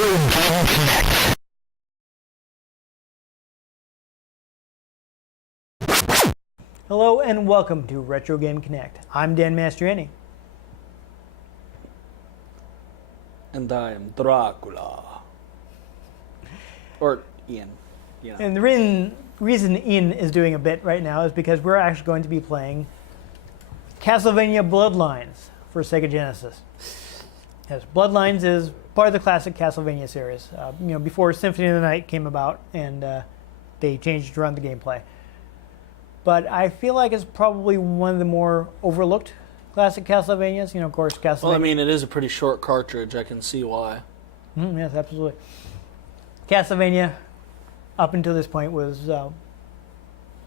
Game Connect. Hello and welcome to Retro Game Connect. I'm Dan Mastriani. And I am Dracula. Or Ian. You know. And the reason Ian is doing a bit right now is because we're actually going to be playing Castlevania Bloodlines for Sega Genesis. Yes, Bloodlines is part of the classic Castlevania series. Before Symphony of the Night came about and they changed around the gameplay. But I feel like it's probably one of the more overlooked classic Castlevanias. Of course, Castlevania. Well, I mean, it is a pretty short cartridge. I can see why. Yes, absolutely. Castlevania, up until this point, was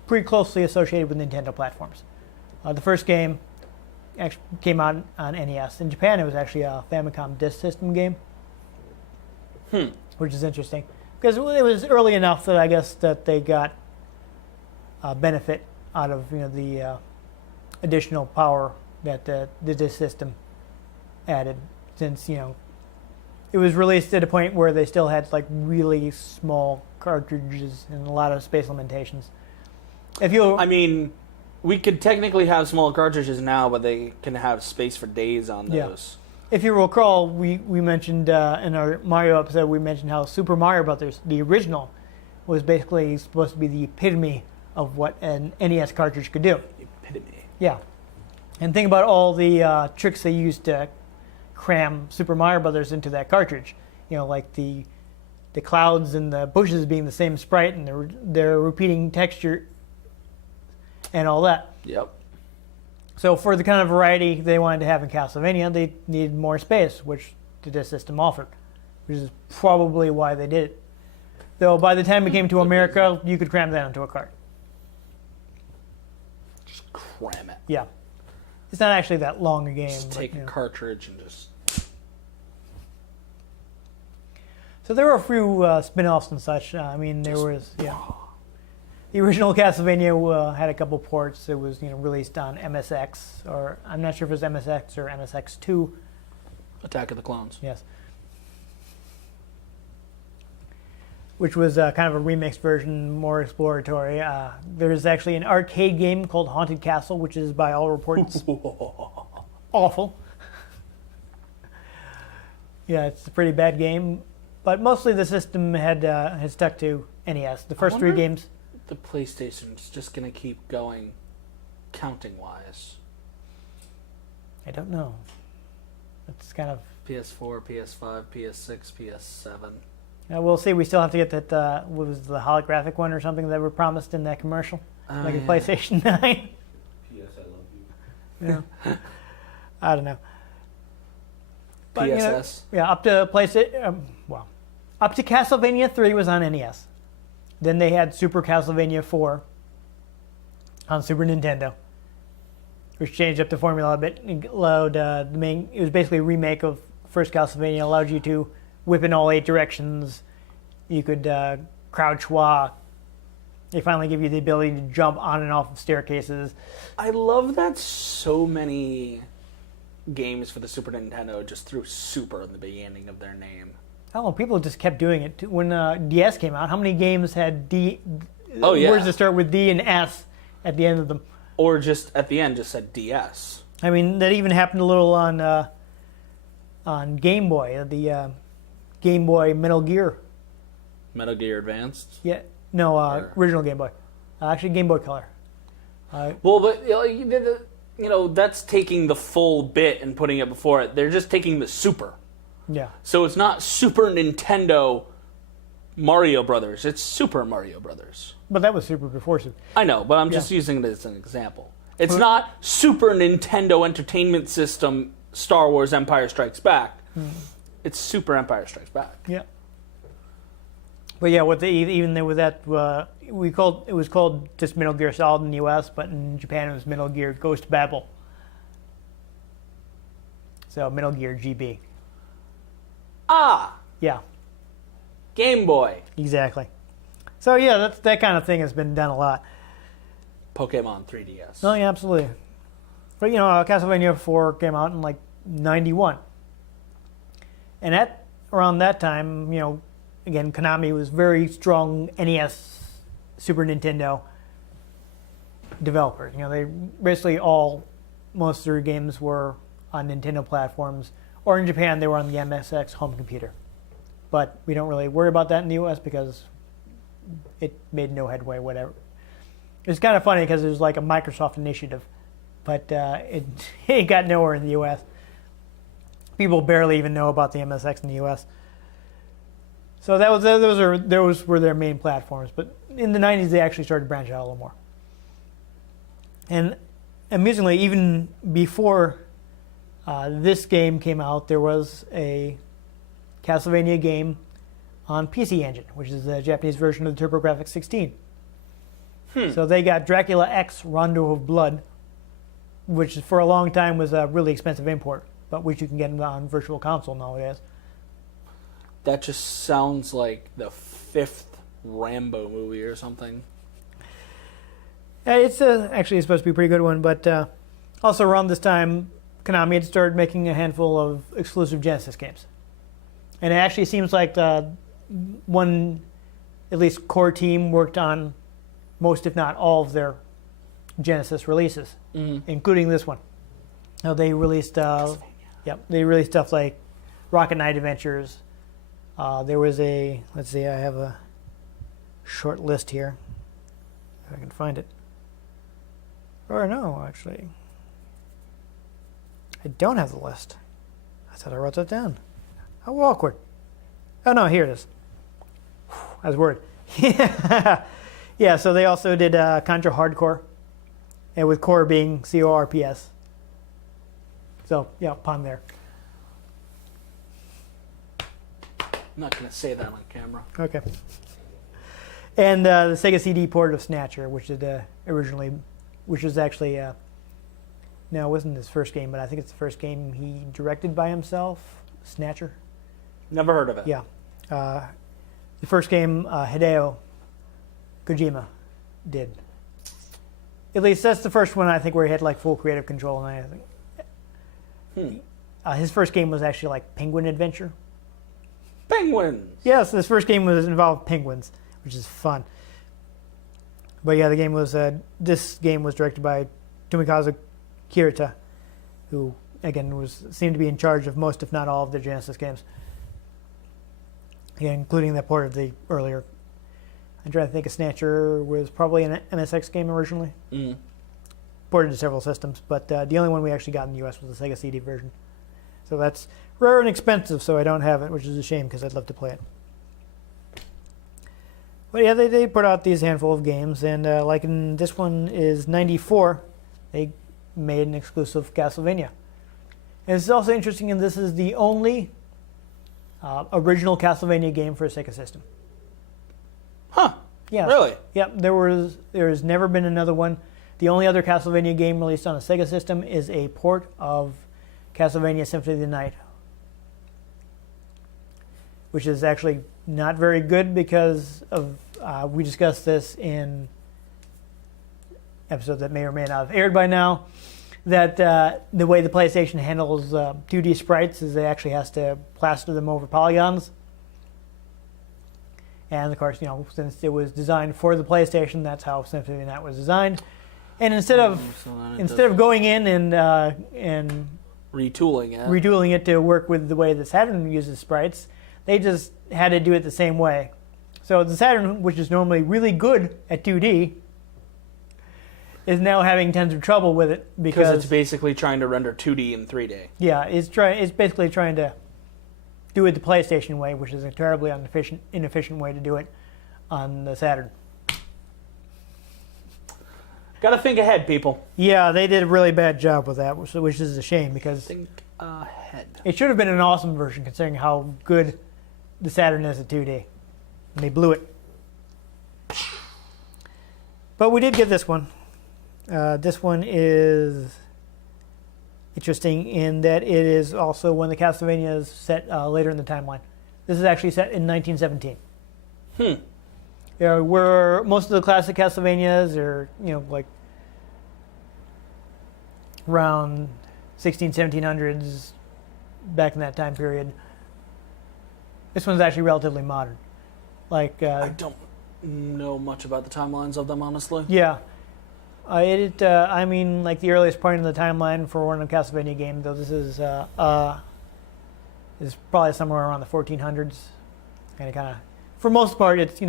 pretty closely associated with Nintendo platforms. The first game actually came out on NES. In Japan, it was actually a Famicom Disk System game, which is interesting because it was early enough that I guess that they got benefit out of the additional power that the disk system added, since it was released at a point where they still had like really small cartridges and a lot of space limitations. I mean, we could technically have small cartridges now, but they can have space for days on those. Yeah. If you recall, we mentioned in our Mario episode, we mentioned how Super Mario Brothers, the original, was basically supposed to be the epitome of what an NES cartridge could do. Epitome. Yeah. And think about all the tricks they used to cram Super Mario Brothers into that cartridge. Like the clouds and the bushes being the same sprite and their repeating texture and all that. Yep. So for the kind of variety they wanted to have in Castlevania, they needed more space, which the disc system offered, which is probably why they did it. Though by the time it came to America, you could cram that into a cart. Just cram it. Yeah. It's not actually that long a game. Just take a cartridge and just... So there were a few spin-offs and such. There was... The original Castlevania had a couple ports. It was released on MSX, or I'm not sure if it was MSX or MSX2. Attack of the Clones. Yes. Which was kind of a remixed version, more exploratory. There's actually an arcade game called Haunted Castle, which is by all reports awful. Yeah, it's a pretty bad game, but mostly the system had stuck to NES. The first three games. The PlayStation's just gonna keep going, counting wise. I don't know. It's kind of PS4, PS5, PS6, PS7. We'll see. We still have to get that. What was the holographic one or something that were promised in that commercial, like a PlayStation 9? P.S. I love you. Yeah. I don't know. But, PSS. Up to PlayStation. Up to Castlevania 3 was on NES. Then they had Super Castlevania 4 on Super Nintendo, which changed up the formula a bit. It allowed it was basically a remake of first Castlevania. Allowed you to whip in all 8 directions. You could crouch walk. They finally give you the ability to jump on and off of staircases. I love that so many games for the Super Nintendo just threw Super in the beginning of their name. I don't know, people just kept doing it. When DS came out, how many games had words that start with D and S at the end of them? Or just at the end just said DS. I mean, that even happened a little on Game Boy, the Game Boy Metal Gear. Metal Gear Advanced? Yeah, no, original Game Boy. Actually, Game Boy Color. Well, but that's taking the full bit and putting it before it. They're just taking the Super. Yeah. So it's not Super Nintendo Mario Brothers. It's Super Mario Brothers. But that was Super before Super. I know, but I'm just using it as an example. It's not Super Nintendo Entertainment System Star Wars Empire Strikes Back. It's Super Empire Strikes Back. Yeah. But yeah, even with that, it was called just Metal Gear Solid in the U.S., but in Japan it was Metal Gear Ghost Babel. So Metal Gear GB. Ah! Yeah. Game Boy. Exactly. So yeah, that kind of thing has been done a lot. Pokemon 3DS. Oh yeah, absolutely. But Castlevania 4 came out in like 91. And that around that time, again, Konami was very strong NES, Super Nintendo developers. They basically most of their games were on Nintendo platforms, or in Japan they were on the MSX home computer. But we don't really worry about that in the US because it made no headway, whatever. It's kind of funny because it was like a Microsoft initiative, but it got nowhere in the US. People barely even know about the MSX in the US. So those were their main platforms. But in the 90s, they actually started to branch out a little more. And amusingly, even before this game came out, there was a Castlevania game on PC Engine, which is the Japanese version of the TurboGrafx 16. So they got Dracula X Rondo of Blood, which for a long time was a really expensive import, but which you can get on Virtual Console nowadays. That just sounds like the 5th Rambo movie or something. It's actually supposed to be a pretty good one, but also around this time, Konami had started making a handful of exclusive Genesis games. And it actually seems like one, at least core team, worked on most, if not all, of their Genesis releases, including this one. Now they released, they released stuff like Rocket Knight Adventures. There was let's see, I have a short list here, if I can find it. Or no, actually, I don't have the list. I thought I wrote that down. How awkward. Oh no, here it is. I was worried. Yeah, so they also did Contra Hardcore, and with core being CORPS. So, yeah, pun there. I'm not going to say that on camera. Okay. And the Sega CD port of Snatcher, which was actually, no, it wasn't his first game, but I think it's the first game he directed by himself, Snatcher. Never heard of it. Yeah. The first game Hideo Kojima did. At least that's the first one I think where he had like full creative control and everything. His first game was actually like Penguin Adventure. Penguins! Yes, this first game involved penguins, which is fun. But yeah, this game was directed by Tomikazu Kirita, who again seemed to be in charge of most, if not all, of the Genesis games. Again, including that port of the earlier. I'm trying to think of Snatcher was probably an MSX game originally. Ported to several systems, but the only one we actually got in the US was the Sega CD version. So that's rare and expensive, so I don't have it, which is a shame because I'd love to play it. But yeah, they put out these handful of games, and like in this one is 94, they made an exclusive Castlevania. And it's also interesting, and this is the only original Castlevania game for a Sega system. Huh. Yeah. Really? Yep. There has never been another one. The only other Castlevania game released on a Sega system is a port of Castlevania Symphony of the Night, which is actually not very good because of we discussed this in episodes that may or may not have aired by now. That the way the PlayStation handles 2D sprites is it actually has to plaster them over polygons. And of course, since it was designed for the PlayStation, that's how Symphony of the Night was designed. And instead of going in and retooling it to work with the way the Saturn uses sprites, they just had to do it the same way. So the Saturn, which is normally really good at 2D, is now having tons of trouble with it because it's basically trying to render 2D in 3D. Yeah, it's basically trying to do it the PlayStation way, which is a terribly inefficient way to do it on the Saturn. Gotta think ahead, people. Yeah, they did a really bad job with that, which is a shame because Think ahead. it should have been an awesome version considering how good the Saturn is at 2D. And they blew it. But we did get this one. This one is interesting in that it is also one of the Castlevanias set later in the timeline. This is actually set in 1917. Where most of the classic Castlevanias are, like around 1700s, back in that time period. This one's actually relatively modern. Like, I don't know much about the timelines of them, honestly. yeah. I mean, like the earliest point in the timeline for one of the Castlevania games, though, this is probably somewhere around the 1400s. And it kind of, for most part, it's,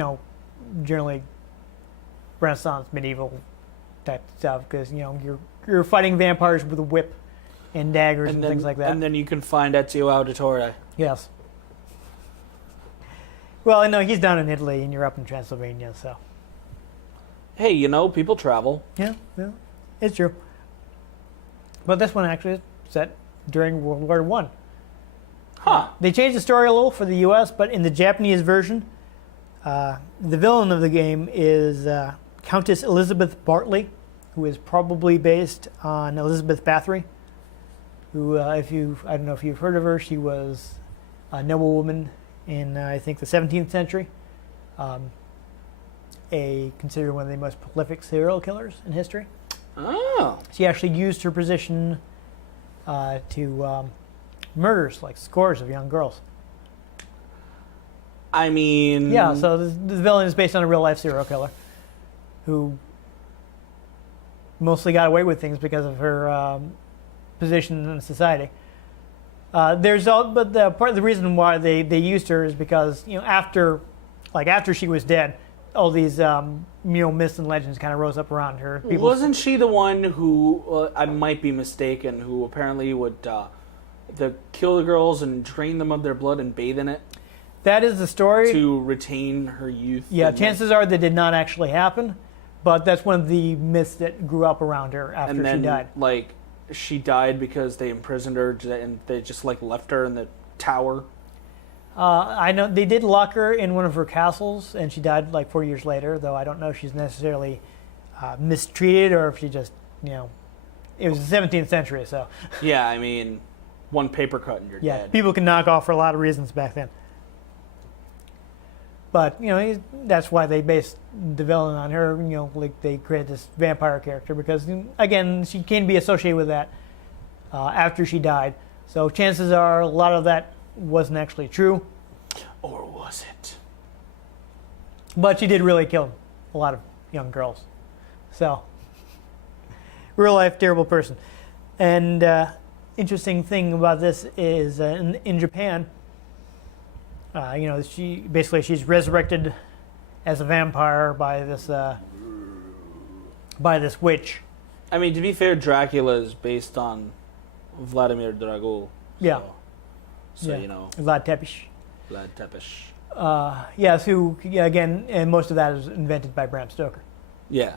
generally Renaissance, medieval type stuff, because, you're fighting vampires with a whip and daggers and things like that. And then you can find Ezio Auditore. Yes. Well, I know he's down in Italy and you're up in Transylvania, so. Hey, people travel. Yeah, it's true. But this one actually is set during World War One. Huh. They changed the story a little for the U.S., but in the Japanese version, the villain of the game is Countess Elizabeth Bartley, who is probably based on Elizabeth Bathory, who, I don't know if you've heard of her, she was a noblewoman in, I think, the 17th century. Considered one of the most prolific serial killers in history. Oh. She actually used her position to murders like scores of young girls. I mean... Yeah, so the villain is based on a real-life serial killer who mostly got away with things because of her position in society. But the reason why they used her is because after she was dead, all these myths and legends kind of rose up around her. Wasn't she the one who, I might be mistaken, who apparently would kill the girls and drain them of their blood and bathe in it? That is the story. To retain her youth. Yeah, chances are that did not actually happen, but that's one of the myths that grew up around her after she died. She died because they imprisoned her and they just left her in the tower. I know they did lock her in one of her castles, and she died 4 years later. Though I don't know if she's necessarily mistreated or if she just, it was the 17th century, so. Yeah, I mean, one paper cut and you're dead. People can knock off for a lot of reasons back then. But that's why they based the villain on her. They created this vampire character because, again, she can be associated with that after she died. So chances are a lot of that wasn't actually true. Or was it? But she did really kill a lot of young girls. So, real life terrible person. And interesting thing about this is in Japan, she's resurrected as a vampire by this witch. I mean, to be fair, Dracula is based on Vladimir Dragul. Yeah. So, Vlad Tepes. Vlad Tepes. Again, and most of that is invented by Bram Stoker. Yeah.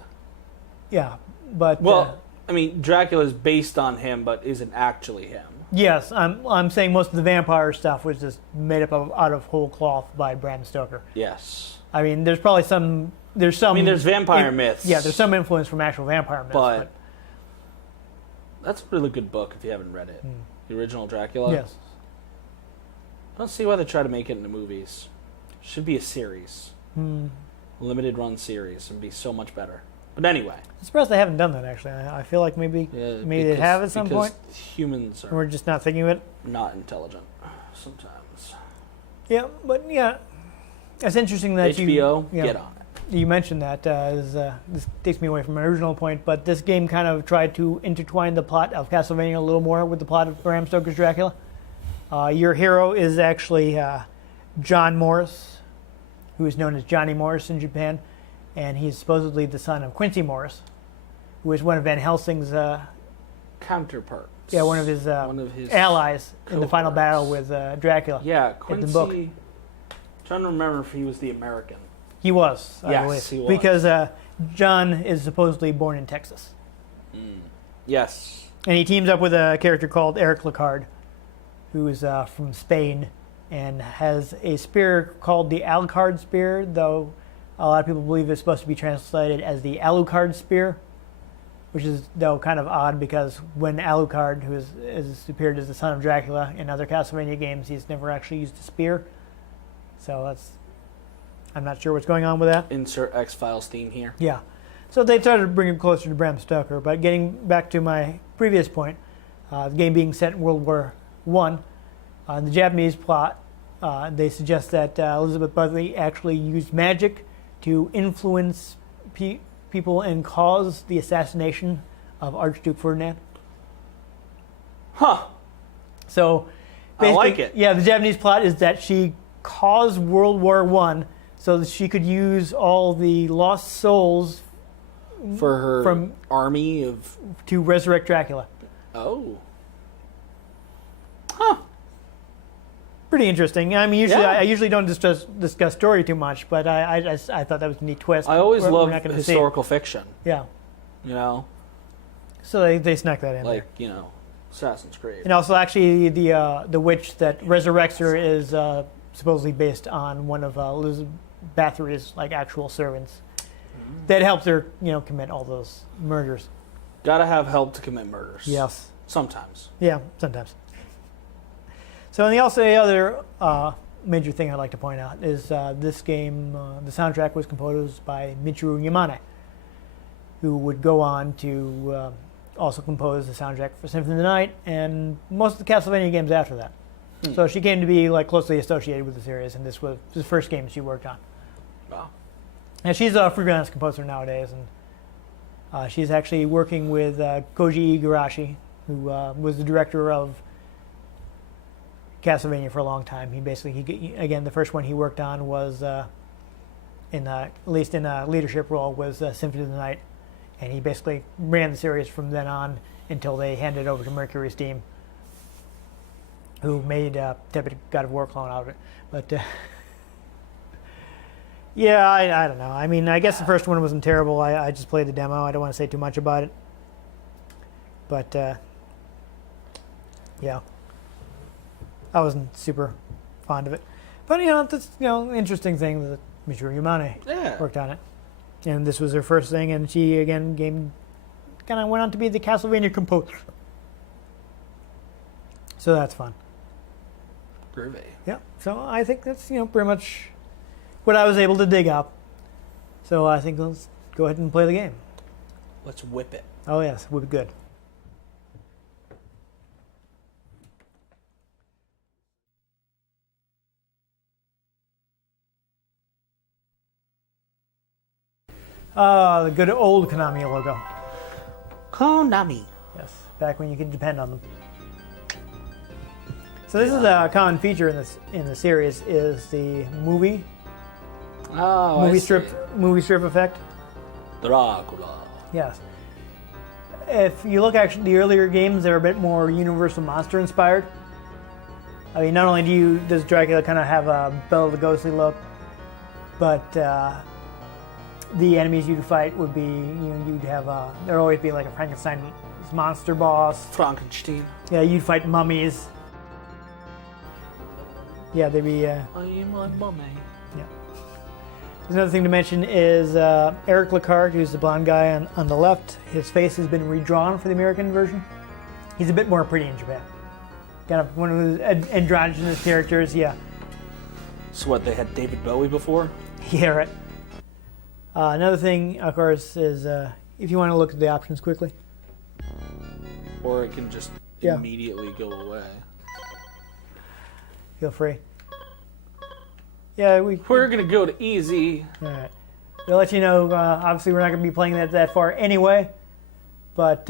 Yeah, but... I mean, Dracula is based on him, but isn't actually him. Yes, I'm saying most of the vampire stuff was just made up out of whole cloth by Bram Stoker. Yes. I mean, there's probably some... there's vampire myths. Yeah, there's some influence from actual vampire myths. But that's a really good book if you haven't read it. The original Dracula. Yes. I don't see why they try to make it into movies. It should be a series. Limited run series and be so much better. But anyway. I'm surprised they haven't done that, actually. I feel like maybe they have at some point. Humans are we're just not thinking of it. not intelligent sometimes. Yeah, but it's interesting that HBO, get on it. You mentioned that. This takes me away from my original point, but this game kind of tried to intertwine the plot of Castlevania a little more with the plot of Bram Stoker's Dracula. Your hero is actually John Morris, who is known as Johnny Morris in Japan, and he's supposedly the son of Quincy Morris, who is one of Van Helsing's counterparts. Yeah, one of his allies in the final battle with Dracula. Yeah, in the book. Quincy. Trying to remember if he was the American. He was, I Yes, believe. he was. Because John is supposedly born in Texas. Yes. And he teams up with a character called Eric Lecard, who is from Spain and has a spear called the Alucard spear, though a lot of people believe it's supposed to be translated as the Alucard spear, which is, though, kind of odd because when Alucard, who is appeared as the son of Dracula in other Castlevania games, he's never actually used a spear. So I'm not sure what's going on with that. Insert X-Files theme here. Yeah. So they tried to bring it closer to Bram Stoker. But getting back to my previous point, the game being set in World War I, the Japanese plot they suggest that Elizabeth Buckley actually used magic to influence people and cause the assassination of Archduke Ferdinand. Huh. So, I like basically, it. Yeah, the Japanese plot is that she caused World War I so that she could use all the lost souls For her From- army of... to resurrect Dracula. Oh. Huh. Pretty interesting. I mean, usually Yeah. I usually don't discuss story too much, but I thought that was a neat twist. I always We're love not gonna see it. historical fiction. Yeah. You know? So they snuck that in there. Like, you know, Assassin's Creed. And also, actually, the witch that resurrects her is supposedly based on one of Elizabeth Bathory's like actual servants that helped her, commit all those murders. Gotta have help to commit murders. Yes. Sometimes. Yeah, sometimes. So, and the other major thing I'd like to point out is this game, the soundtrack was composed by Michiru Yamane, who would go on to also compose the soundtrack for Symphony of the Night and most of the Castlevania games after that. So she came to be like closely associated with the series, and this was the first game she worked on. Wow. And she's a freelance composer nowadays, and she's actually working with Koji Igarashi, who was the director of Castlevania for a long time. Again, the first one he worked on was, at least in a leadership role, was Symphony of the Night, and he basically ran the series from then on until they handed it over to Mercury Steam, who made Tepid God of War clone out of it. But yeah, I don't know. I mean, I guess the first one wasn't terrible. I just played the demo. I don't want to say too much about it. But yeah, I wasn't super fond of it. But that's interesting thing that Michiru Yamane worked on it, and this was her first thing. And she again kind of went on to be the Castlevania composer. So that's fun. Groovy. Yeah. So I think that's pretty much what I was able to dig up. So I think let's go ahead and play the game. Let's whip it. Oh yes, would be good. The good old Konami logo. Konami. Yes, back when you could depend on them. So this is a common feature in the series is the movie Oh, movie strip effect. Dracula. Yes. If you look actually the earlier games, they're a bit more Universal Monster inspired. I mean, not only does Dracula kind of have a Bela Lugosi's look, but the enemies you'd fight would be you'd have there'd always be like a Frankenstein monster boss. Frankenstein. Yeah, you'd fight mummies. Yeah, they'd be. I am my mummy. Yeah. There's another thing to mention is Eric Lecard, who's the blonde guy on the left. His face has been redrawn for the American version. He's a bit more pretty in Japan. Kind of one of those androgynous characters, yeah. So what, they had David Bowie before? Yeah, right. Another thing, of course, is if you want to look at the options quickly. Or it can just immediately go away. Feel free. Yeah, we're going to go to easy. All right. They'll let you know, obviously we're not going to be playing that far anyway, but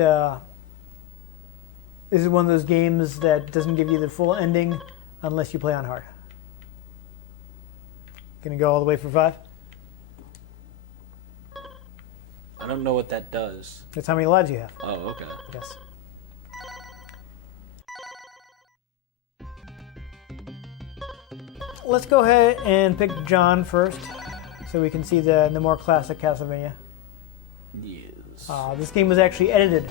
this is one of those games that doesn't give you the full ending unless you play on hard. Going to go all the way for 5? I don't know what that does. That's how many lives you have. Oh, okay. Yes. Let's go ahead and pick John first, so we can see the more classic Castlevania. Yes. This game was actually edited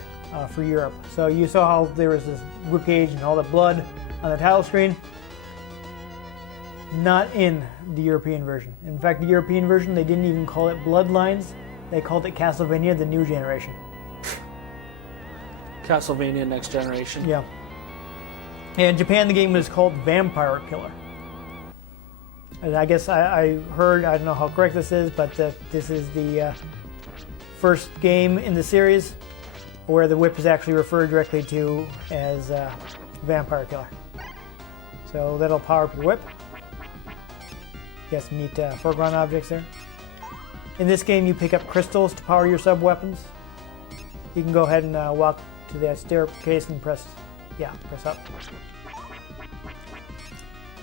for Europe. So you saw how there was this ribcage and all the blood on the title screen. Not in the European version. In fact, the European version, they didn't even call it Bloodlines. They called it Castlevania: The New Generation. Castlevania Next Generation. Yeah. And in Japan, the game was called Vampire Killer. And I guess I heard, I don't know how correct this is, but this is the first game in the series where the whip is actually referred directly to as Vampire Killer. So that'll power up your whip. You got some neat foreground objects there. In this game, you pick up crystals to power your sub-weapons. You can go ahead and walk to that staircase and press up.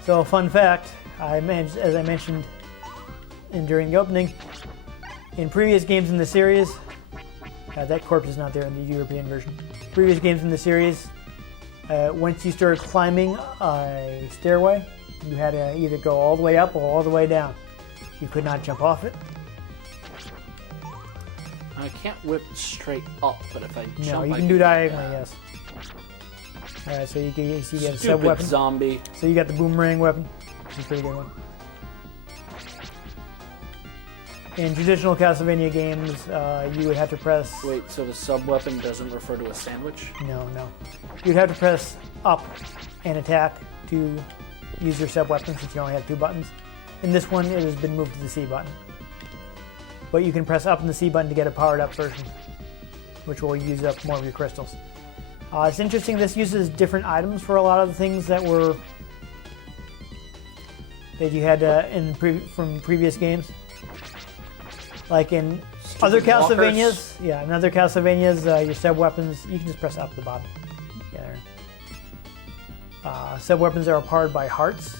So, fun fact, as I mentioned during the opening, in previous games in the series, that corpse is not there in the European version. Previous games in the series, once you started climbing a stairway, you had to either go all the way up or all the way down. You could not jump off it. I can't whip straight up, but if I jump, No, you I can do diagonally, yes. Alright, so you get a Stupid sub-weapon. zombie. So you got the boomerang weapon, which is a pretty good one. In traditional Castlevania games, you would have to press... Wait, so the sub-weapon doesn't refer to a sandwich? No. You'd have to press up and attack to use your sub-weapon since you only have 2 buttons. In this one, it has been moved to the C button. But you can press up and the C button to get a powered-up version, which will use up more of your crystals. It's interesting, this uses different items for a lot of the things that you had from previous games. Like in other Castlevanias, your sub-weapons, you can just press up at the bottom. Yeah, there. Sub-weapons are powered by hearts.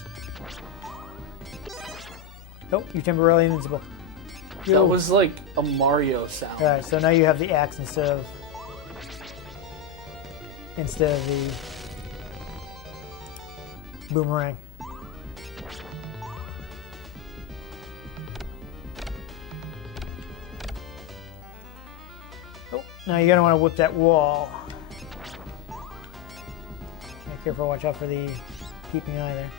Oh, you're temporarily invincible. That was like a Mario sound. Alright, so now you have the axe instead of the boomerang. Oh, now you're gonna want to whip that wall. Be careful, watch out for the peeping eye there.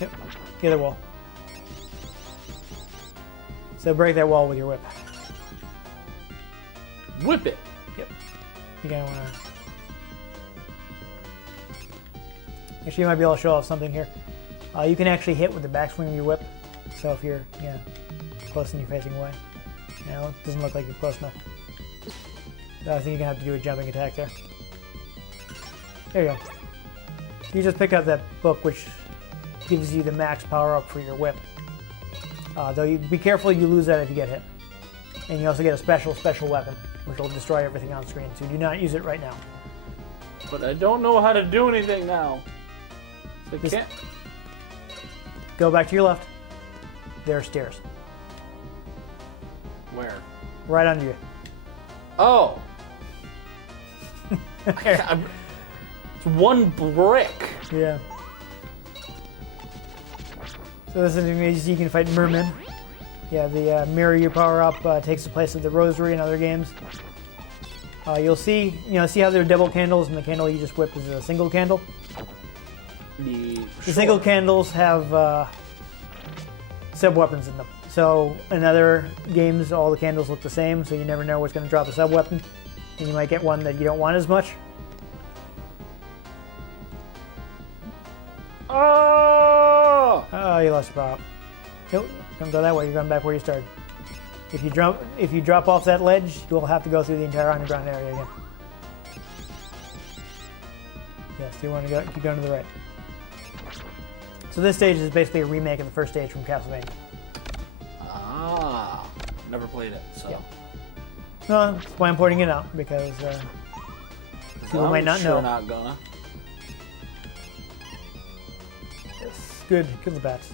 Yep, the other wall. So break that wall with your whip. Whip it. Yep. You're gonna wanna. Actually, you might be able to show off something here. You can actually hit with the backswing of your whip. So if you're close and you're facing away, it doesn't look like you're close enough. So I think you're gonna have to do a jumping attack there. There you go. You just pick up that book, which gives you the max power up for your whip. Though you be careful you lose that if you get hit. And you also get a special weapon, which will destroy everything on screen. So do not use it right now. But I don't know how to do anything now. So I can't. Go back to your left. There are stairs. Where? Right under you. Oh. It's one brick. Yeah. So this is you can fight mermen. Yeah, the mirror you power up takes the place of the rosary in other games. You'll see how there are double candles, and the candle you just whip is a single candle. The single candles have sub-weapons in them. So in other games, all the candles look the same, so you never know what's going to drop a sub-weapon. And you might get one that you don't want as much. Oh, you lost your power up. Nope, don't go that way. You're going back where you started. If you drop off that ledge, you'll have to go through the entire underground area again. Yes, you want to keep going to the right. So this stage is basically a remake of the first stage from Castlevania. Ah, never played it, so. Yeah. No, that's why I'm pointing it out, because people might not know. Not gonna. Yes, good, kill the bats.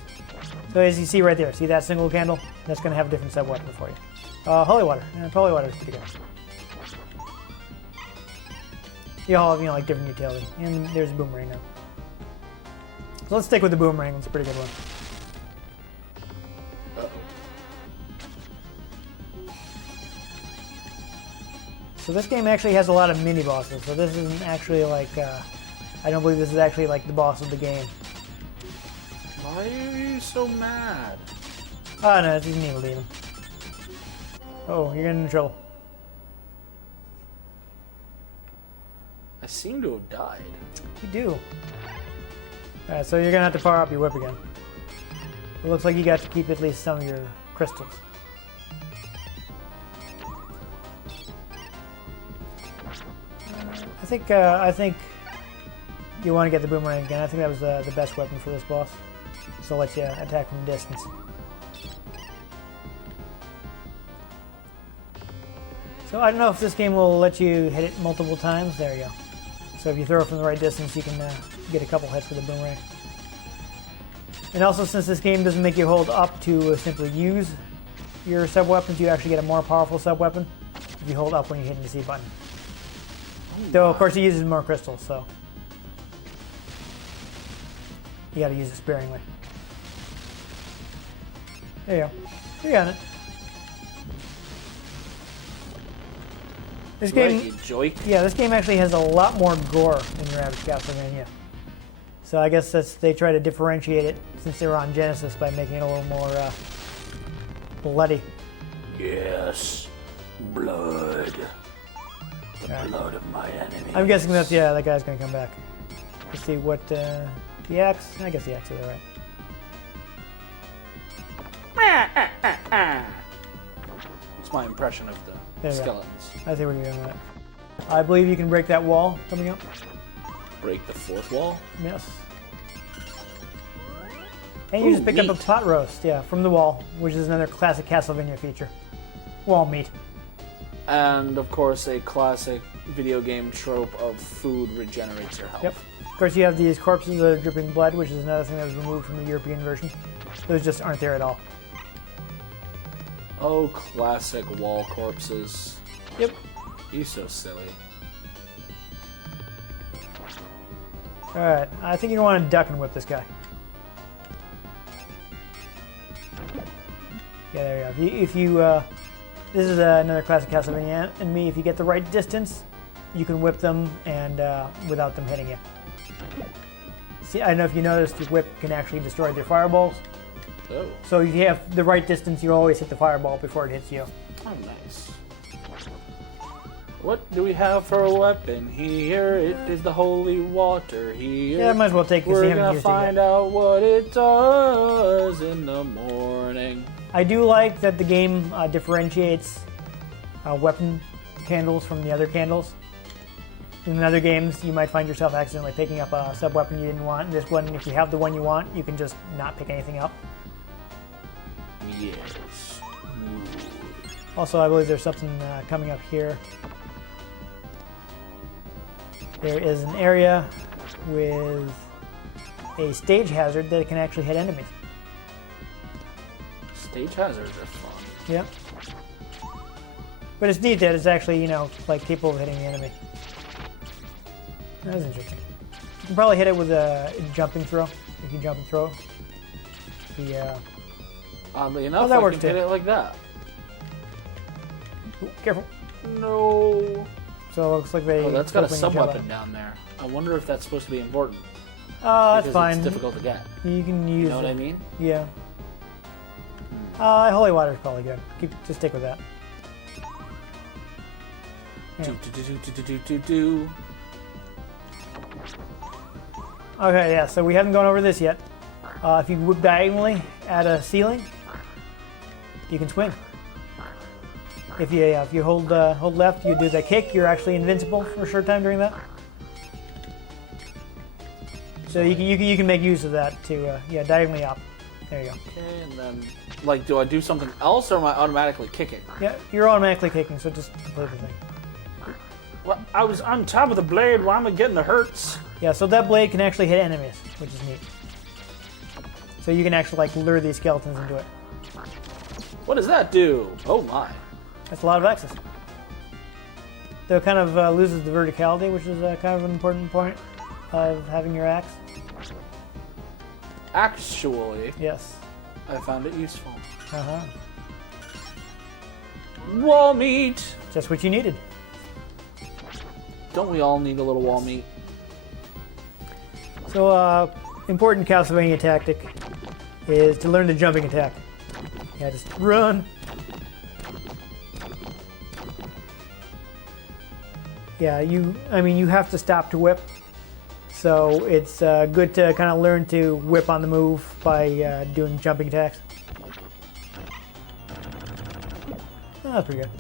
So as you see right there, see that single candle? That's going to have a different sub-weapon for you. Holy water. Holy water is pretty good. You all have, like different utility. And there's a boomerang now. So let's stick with the boomerang. It's a pretty good one. So this game actually has a lot of mini bosses. So this isn't actually like I don't believe this is actually like the boss of the game. Why are you so mad? Oh no, it's just an evil demon. Oh, you're getting in trouble. I seem to have died. You do. Alright, so you're gonna have to power up your whip again. It looks like you got to keep at least some of your crystals. I think you want to get the boomerang again. I think that was the best weapon for this boss. So let you attack from distance. So I don't know if this game will let you hit it multiple times. There you go. So if you throw it from the right distance, you can get a couple hits with the boomerang. And also, since this game doesn't make you hold up to simply use your sub-weapons, you actually get a more powerful sub-weapon if you hold up when you hit the C button. Though, of course, it uses more crystals, so you gotta use it sparingly. There you go. You got it. This game, Right, you joik. yeah, this game actually has a lot more gore than your average Castlevania. So I guess they try to differentiate it since they were on Genesis by making it a little more bloody. Yes, blood. The Right. blood of my enemy. I'm guessing that that guy's gonna come back. Let's see what the axe. I guess the axe is alright. It's my impression of the There you go. skeletons. I think we're doing that. I believe you can break that wall coming up. Break the fourth wall. Yes. And you Ooh, just pick up a meat. pot roast, yeah, from the wall, which is another classic Castlevania feature. Wall meat. And of course, a classic video game trope of food regenerates your health. Yep. Of course, you have these corpses that are dripping blood, which is another thing that was removed from the European version. Those just aren't there at all. Oh, classic wall corpses. Yep. You so silly. Alright, I think you want to duck and whip this guy. Yeah, there you go. If you this is another classic Castlevania enemy. If you get the right distance, you can whip them and without them hitting you. See, I don't know if you noticed, the whip can actually destroy their fireballs. Oh. So if you have the right distance, you always hit the fireball before it hits you. Oh, nice. What do we have for a weapon here? It is the holy water here. Yeah, I might as well take this. We're You haven't gonna used it yet. find out what it does in the morning. I do like that the game differentiates weapon candles from the other candles. In other games, you might find yourself accidentally picking up a sub-weapon you didn't want. This one, if you have the one you want, you can just not pick anything up. Yes. Ooh. Also, I believe there's something coming up here. There is an area with a stage hazard that can actually hit enemies. Stage hazards are fun. Yep. But it's neat that it's actually, you know, like capable of hitting the enemy. That's interesting. You can probably hit it with a jumping throw, if you jump and throw. Oddly enough, that I works can hit too. it like that. Ooh, careful. No. So it looks like they. Oh, that's got a open each sub-weapon other. down there. I wonder if that's supposed to be important. That's because fine. It's difficult to get. You can use. You know what it. I mean? Yeah. Holy water is probably good. Just stick with that. Yeah. Do. Okay, yeah. So we haven't gone over this yet. If you whip diagonally at a ceiling, you can swing. If you hold left, you do the kick. You're actually invincible for a short time during that. So you can make use of that to diagonally up. There you go. Okay, and then, like, do I do something else, or am I automatically kicking? Yeah, you're automatically kicking, so just complete the thing. Well, I was on top of the blade. Why am I getting the hurts? Yeah, so that blade can actually hit enemies, which is neat. So you can actually like lure these skeletons into it. What does that do? Oh my. That's a lot of access. Though it kind of loses the verticality, which is kind of an important point of having your axe. Actually, Yes. I found it useful. Uh-huh. Wall meat! Just what you needed. Don't we all need a little wall meat? So, important Castlevania tactic is to learn the jumping attack. Yeah, just run. Yeah, you have to stop to whip. So it's good to kind of learn to whip on the move by doing jumping attacks. Oh, that's pretty good.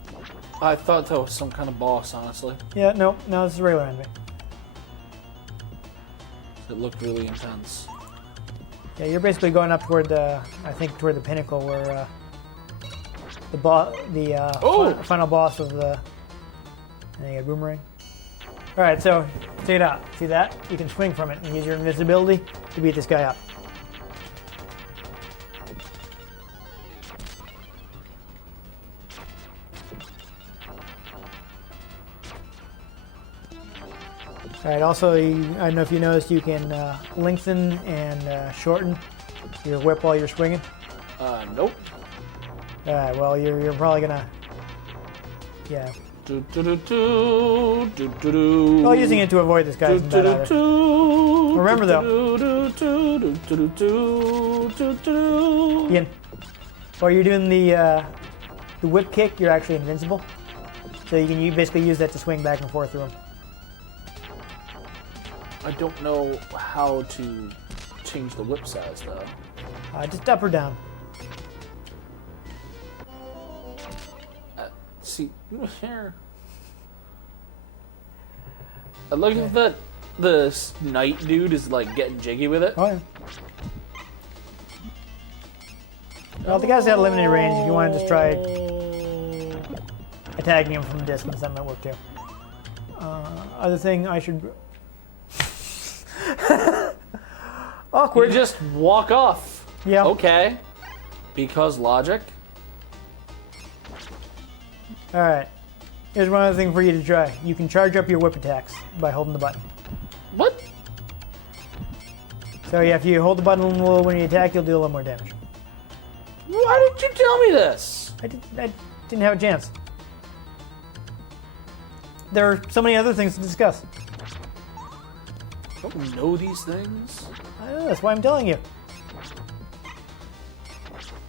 I thought that was some kind of boss, honestly. Yeah, no, this is a regular enemy. It looked really intense. Yeah, you're basically going up toward the pinnacle where final boss of the. And you got boomerang. All right, so check it out. See that? You can swing from it and use your invisibility to beat this guy up. All right. Also, I don't know if you noticed, you can lengthen and shorten your whip while you're swinging. Nope. All right. Well, you're probably gonna. Yeah. Well, using it to avoid this guy isn't bad either. Remember though, Ian, while you're doing the whip kick, you're actually invincible. So you basically use that to swing back and forth through him. I don't know how to change the whip size though. Just up or down. See here. I look at that. The knight dude is like getting jiggy with it. Oh yeah. Well, the guy's got limited range. If you want to just try attacking him from a distance, that might work too. Other thing I should. Awkward. You just walk off. Yeah. Okay. Because logic. All right. Here's one other thing for you to try. You can charge up your whip attacks by holding the button. What? So yeah, if you hold the button a little when you attack, you'll do a little more damage. Why did you tell me this? I didn't have a chance. There are so many other things to discuss. Don't we know these things? I know, that's why I'm telling you.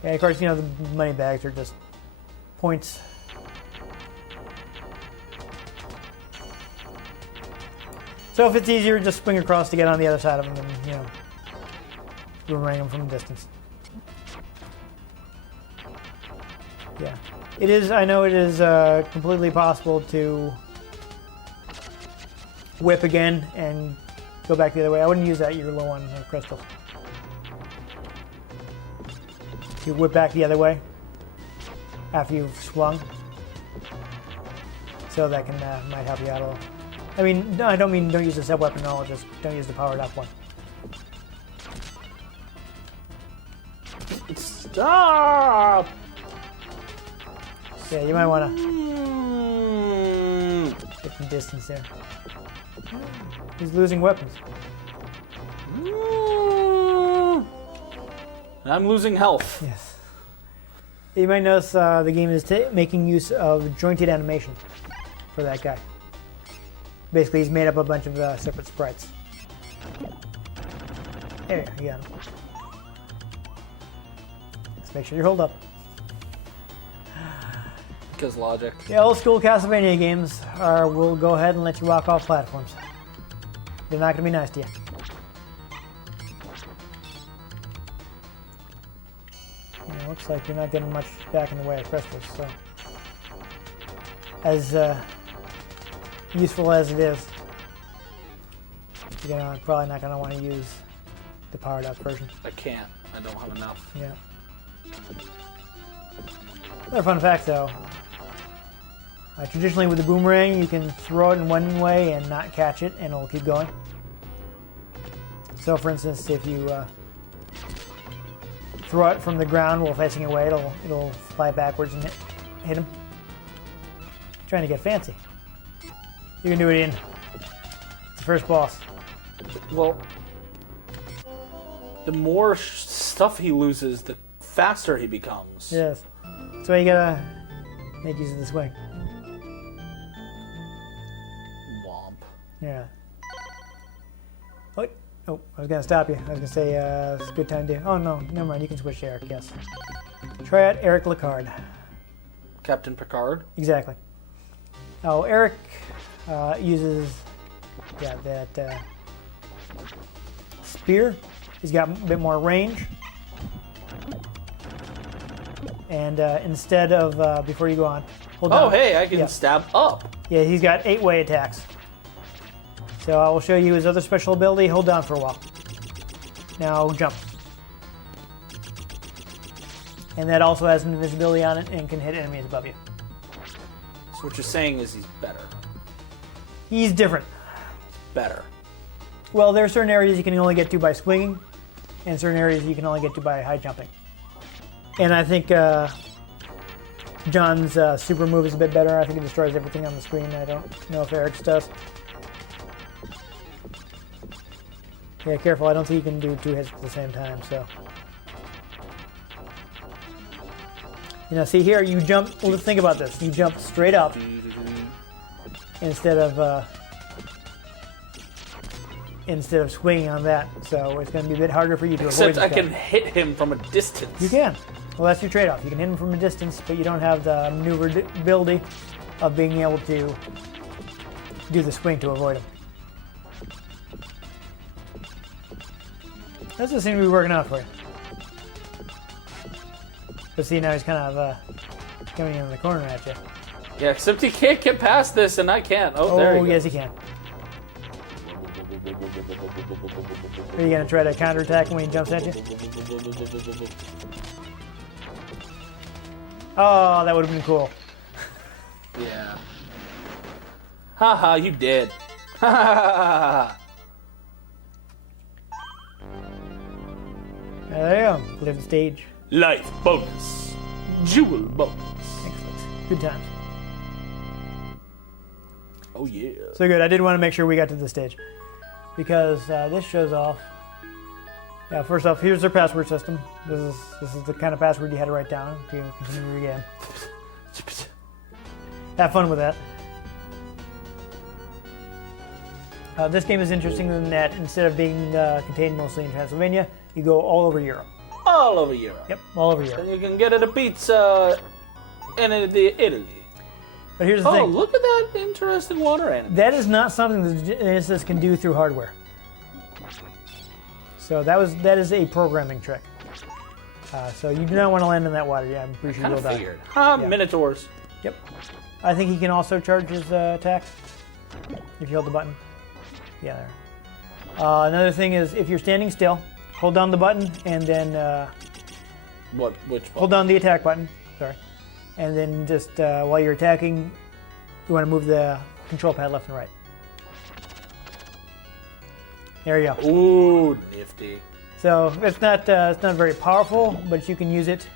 Yeah, of course, you know, the money bags are just points. So if it's easier, just swing across to get on the other side of them and, you know, boomerang them from a distance. Yeah. It is, I know it is completely possible to whip again and go back the other way. I wouldn't use that, you're low on crystals. You whip back the other way after you've swung. So that can might help you out a little. I mean, no, I don't mean don't use the sub-weapon at all, just don't use the powered up one. Stop! Yeah, you might want to get some distance there. He's losing weapons. I'm losing health. Yes. You might notice the game is making use of jointed animation for that guy. Basically, he's made up a bunch of separate sprites. There you go. Let's make sure you hold up. Because logic. The old school Castlevania games will go ahead and let you walk off platforms. They're not going to be nice to you. Yeah, looks like you're not getting much back in the way of crystals, so. As useful as it is, you're probably not going to want to use the powered up version. I can't. I don't have enough. Yeah. Another fun fact though, traditionally with the boomerang you can throw it in one way and not catch it and it'll keep going. So for instance, if you throw it from the ground while facing away, it'll fly backwards and hit him. Trying to get fancy. You can do it in the first boss. Well, the more stuff he loses, the faster he becomes. Yes. That's why you gotta make use of the swing. Womp. Yeah. What? Oh, I was gonna stop you. I was gonna say it's a good time to. Oh no, never mind. You can switch to Eric. Yes. Try out Eric Licard. Captain Picard? Exactly. Oh, Eric uses that spear. He's got a bit more range. And instead of, before you go on, hold down. Oh, hey, I can stab up. Yeah, he's got 8-way attacks. So I will show you his other special ability. Hold down for a while. Now jump. And that also has invisibility on it and can hit enemies above you. So what you're saying is he's better. He's different. Better. Well, there are certain areas you can only get to by swinging, and certain areas you can only get to by high jumping. And I think John's super move is a bit better. I think it destroys everything on the screen. I don't know if Eric's does. Yeah, careful. I don't think you can do 2 hits at the same time, so. You know, see here, you jump, well, think about this. You jump straight up instead of swinging on that. So it's going to be a bit harder for you to avoid. Except I can hit him from a distance. You can. Well, that's your trade-off. You can hit him from a distance, but you don't have the maneuverability of being able to do the swing to avoid him. That's the seem to be working out for you. But see, now he's kind of coming in the corner at you. Yeah, except he can't get past this, and I can't. Oh, there you go. Yes, he can. Are you going to try to counterattack him when he jumps at you? Oh, that would have been cool. Yeah. Haha, you did. Ha ha ha ha. There you go. Live stage. Life bonus. Jewel bonus. Excellent. Good times. Oh yeah. So good. I did want to make sure we got to this stage. Because this shows off. Yeah, first off, here's their password system. This is the kind of password you had to write down to continue your game. Have fun with that. This game is interesting in that instead of being contained mostly in Transylvania, you go all over Europe. All over Europe. Yep, all over Europe. And you can get it a pizza in Italy. But here's the Oh, thing. look at that interesting water animal. That is not something that Genesis can do through hardware. So that is a programming trick. So you do not want to land in that water. Yeah, I'm pretty sure Kind you'll of die. figured. Yeah. Minotaurs. Yep. I think he can also charge his attacks if you hold the button. Yeah, there. Another thing is if you're standing still, hold down the button and then Which one? hold down the attack button. Sorry, and then just while you're attacking, you want to move the control pad left and right. There you go. Ooh, nifty. So it's not very powerful, but you can use it.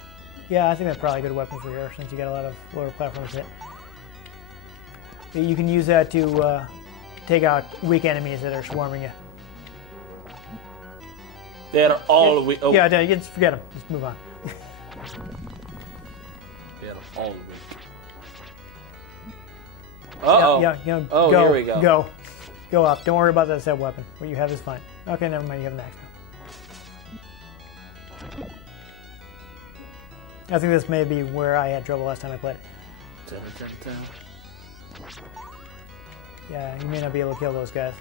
Yeah, I think that's probably a good weapon for here since you got a lot of lower platforms hit. You can use that to take out weak enemies that are swarming you. They're all weak. Oh, Yeah, you just forget them. Just move on. they're all weak. Uh-oh. Yeah, you know, Oh, go, here we go. Go up. Don't worry about that set weapon. What you have is fine. Okay, never mind. You have an axe now. I think this may be where I had trouble last time I played it. Dun, dun, dun. Yeah, you may not be able to kill those guys.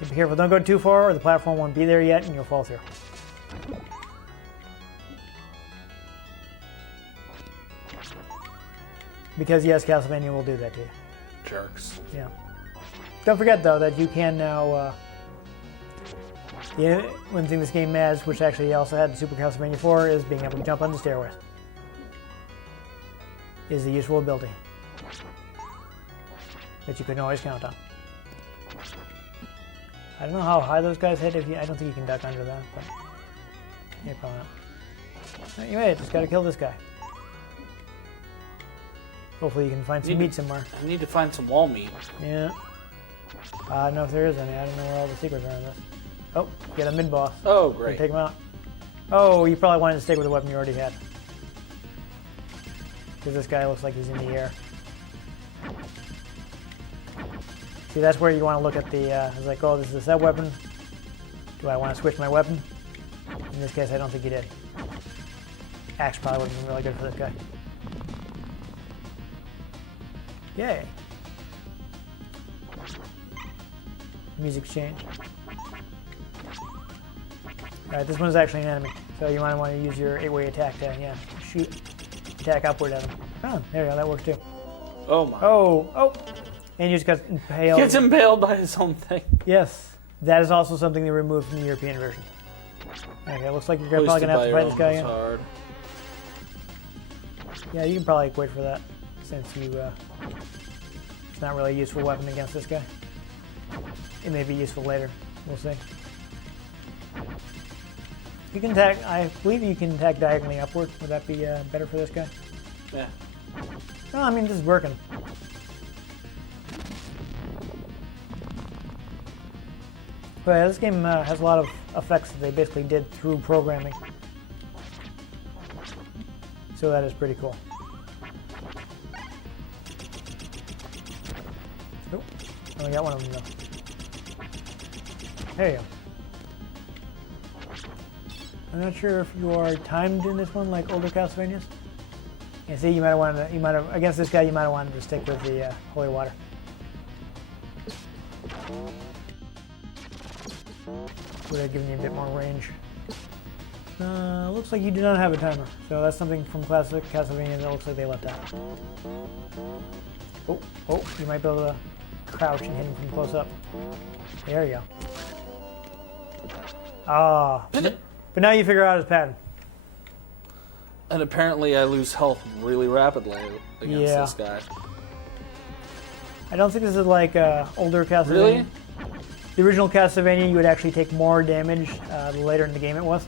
Be careful. Don't go too far or the platform won't be there yet and you'll fall through. Because yes, Castlevania will do that to you. Jerks. Yeah. Don't forget though that you can now. One thing this game has, which actually also had in Super Castlevania 4, is being able to jump on the stairways. Is a useful ability that you couldn't always count on. I don't know how high those guys hit. I don't think you can duck under that, but yeah, probably not. You made it. Just got to kill this guy. Hopefully you can find some meat somewhere. I need to find some wall meat. Yeah. I don't know if there is any. I don't know where all the secrets are in this. Oh, get a mid-boss. Oh, Can great. take him out. Oh, you probably wanted to stick with the weapon you already had. Because this guy looks like he's in the air. See, that's where you want to look at the, it's like, oh, this is a set weapon. Do I want to switch my weapon? In this case, I don't think you did. Axe probably would have been really good for this guy. Yay. Music's changed. Alright, this one's actually an enemy. So you might want to use your 8-way attack to, shoot, attack upward at him. Oh, there you go, that works too. Oh my. Oh, And you just got impaled. Gets impaled by his own thing. Yes. That is also something they removed from the European version. Okay, looks like you're probably going to have to fight this guy again. Hard. Yeah, you can probably wait for that, since you, it's not really a useful weapon against this guy. It may be useful later. We'll see. You can attack, I believe you can attack diagonally upward. Would that be better for this guy? Yeah. No, I mean, this is working. But yeah, this game has a lot of effects that they basically did through programming. So that is pretty cool. Oh, I got one of them though. There you go. I'm not sure if you are timed in this one like older Castlevanias. Yeah, see, you might have wanted to, against this guy, you might have wanted to stick with the holy water. Would have given you a bit more range. Looks like you do not have a timer, so that's something from classic Castlevania that looks like they left out. Oh, you might be able to crouch and hit him from close up. There you go. Ah, but now you figure out his pattern. And apparently I lose health really rapidly against this guy. I don't think this is like older Castlevania. Really? The original Castlevania, you would actually take more damage the later in the game it was.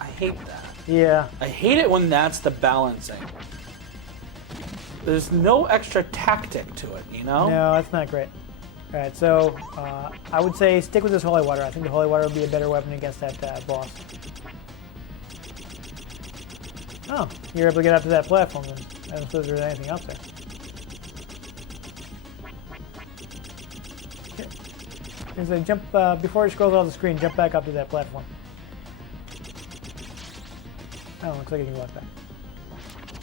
I hate that. Yeah. I hate it when that's the balancing. There's no extra tactic to it, you know? No, that's not great. Alright, so I would say stick with this holy water. I think the holy water would be a better weapon against that boss. Oh, you're able to get up to that platform then. I don't suppose there's anything up there. There's a jump, before it scrolls off the screen, jump back up to that platform. Oh, looks like you can walk back.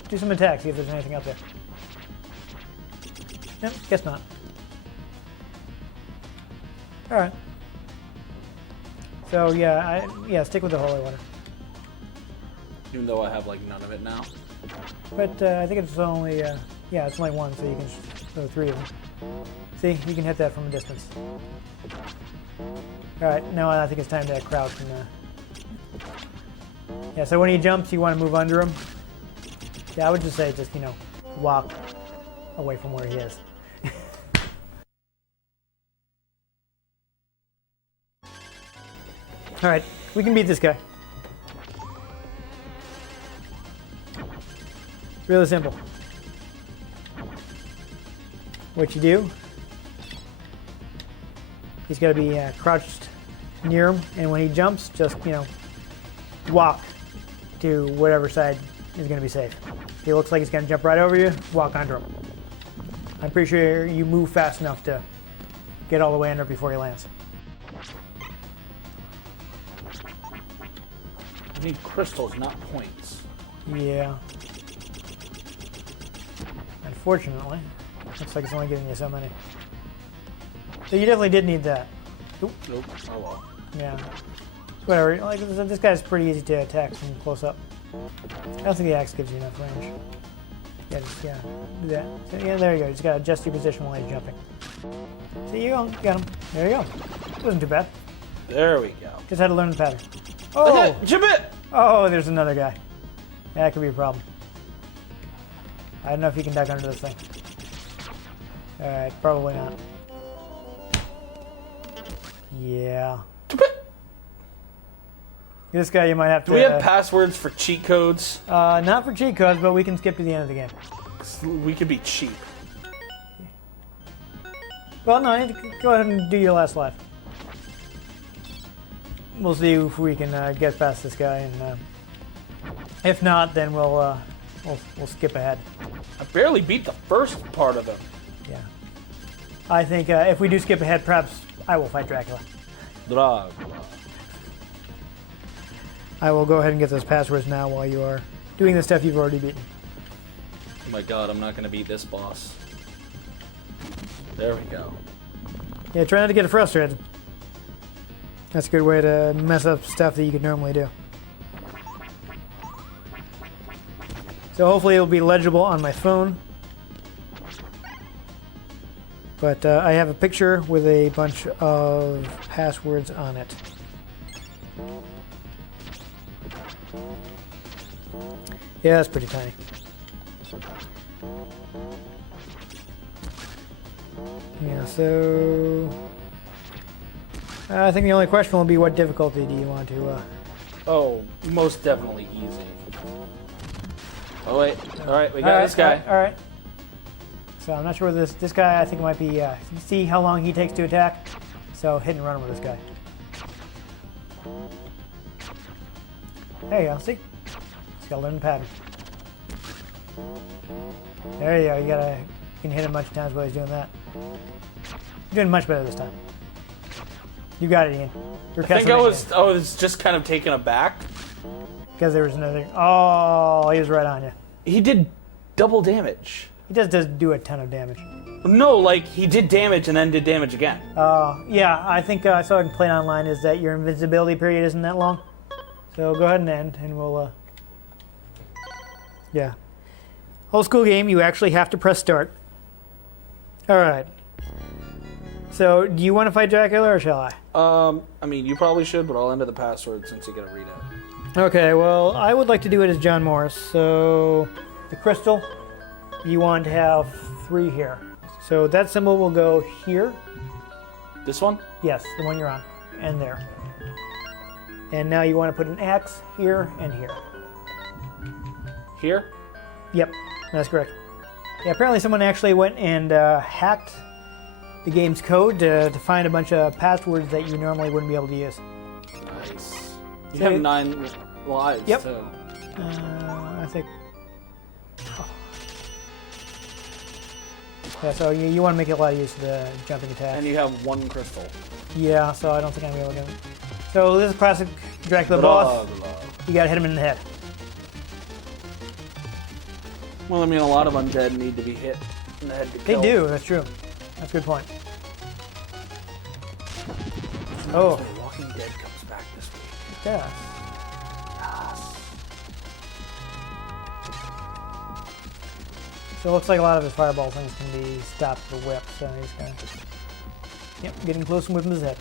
Do some attacks, see if there's anything up there. Nope, guess not. Alright. So yeah, stick with the holy water. Even though I have like none of it now. But I think it's only, it's only one, so you can throw three of them. See, you can hit that from a distance. Alright, now I think it's time to crouch and yeah, so when he jumps, you want to move under him. Yeah, I would just say walk away from where he is. Alright, we can beat this guy. Really simple. What you do, he's got to be crouched near him, and when he jumps, just, walk to whatever side is going to be safe. If he looks like he's going to jump right over you, walk under him. I'm pretty sure you move fast enough to get all the way under before he lands. I need crystals, not points. Yeah. Unfortunately, looks like it's only giving you so many. So you definitely did need that. Oop. Nope. Oh well. Yeah. Whatever. Like this guy's pretty easy to attack from close up. I don't think the axe gives you enough range. Yeah, just do that. So, yeah, there you go. You just gotta adjust your position while you're jumping. See, you go. Got him. There you go. Wasn't too bad. There we go. Just had to learn the pattern. Oh! Jump it! Oh, there's another guy. That could be a problem. I don't know if you can duck under this thing. Alright, probably not. Yeah. This guy you might have to... Do we have passwords for cheat codes? Not for cheat codes, but we can skip to the end of the game. We could be cheap. Well, no, go ahead and do your last life. We'll see if we can get past this guy, and if not, then we'll skip ahead. I barely beat the first part of him. Yeah. I think if we do skip ahead, perhaps I will fight Dracula. Dracula. I will go ahead and get those passwords now while you are doing the stuff you've already beaten. Oh my god, I'm not going to beat this boss. There we go. Yeah, try not to get frustrated. That's a good way to mess up stuff that you could normally do. So hopefully it'll be legible on my phone. But I have a picture with a bunch of passwords on it. Yeah, that's pretty tiny. Yeah, so I think the only question will be what difficulty do you want to... Oh, most definitely easy. Oh wait, alright, we got this guy. Alright. So I'm not sure whether this guy, I think it might be, you see how long he takes to attack? So hit and run with this guy. There you go, see? Just gotta learn the pattern. There you go, you can hit him a bunch of times while he's doing that. You're doing much better this time. You got it, Ian. I think I was just kind of taken aback. Because there was another... Oh, he was right on you. He did double damage. He just does do a ton of damage. No, like, he did damage and then did damage again. Yeah, I think I saw it played online is that your invincibility period isn't that long. So go ahead and end, and we'll... Yeah. Old school game, you actually have to press start. Alright. So, do you want to fight Dracula, or shall I? I mean, you probably should, but I'll enter the password since you gotta read it. Okay, well, I would like to do it as John Morris. So, the crystal, you want to have 3 here. So that symbol will go here. This one? Yes, the one you're on. And there. And now you want to put an X here and here. Here? Yep, that's correct. Yeah, apparently someone actually went and hacked the game's code to find a bunch of passwords that you normally wouldn't be able to use. Nice. You So have 9 lives, Yep. too. I think... Oh. Yeah, so you want to make a lot of use of the jumping attack. And you have 1 crystal. Yeah, so I don't think I'm going to be able to do it. So this is classic Dracula boss. You got to hit him in the head. Well, I mean, a lot of undead need to be hit in the head to They kill. do, that's true. That's a good point. Oh. The Walking Dead comes back this week. Yeah. So it looks like a lot of his fireball things can be stopped with a whip, so he's kind of... Yep, getting close and whipping his head.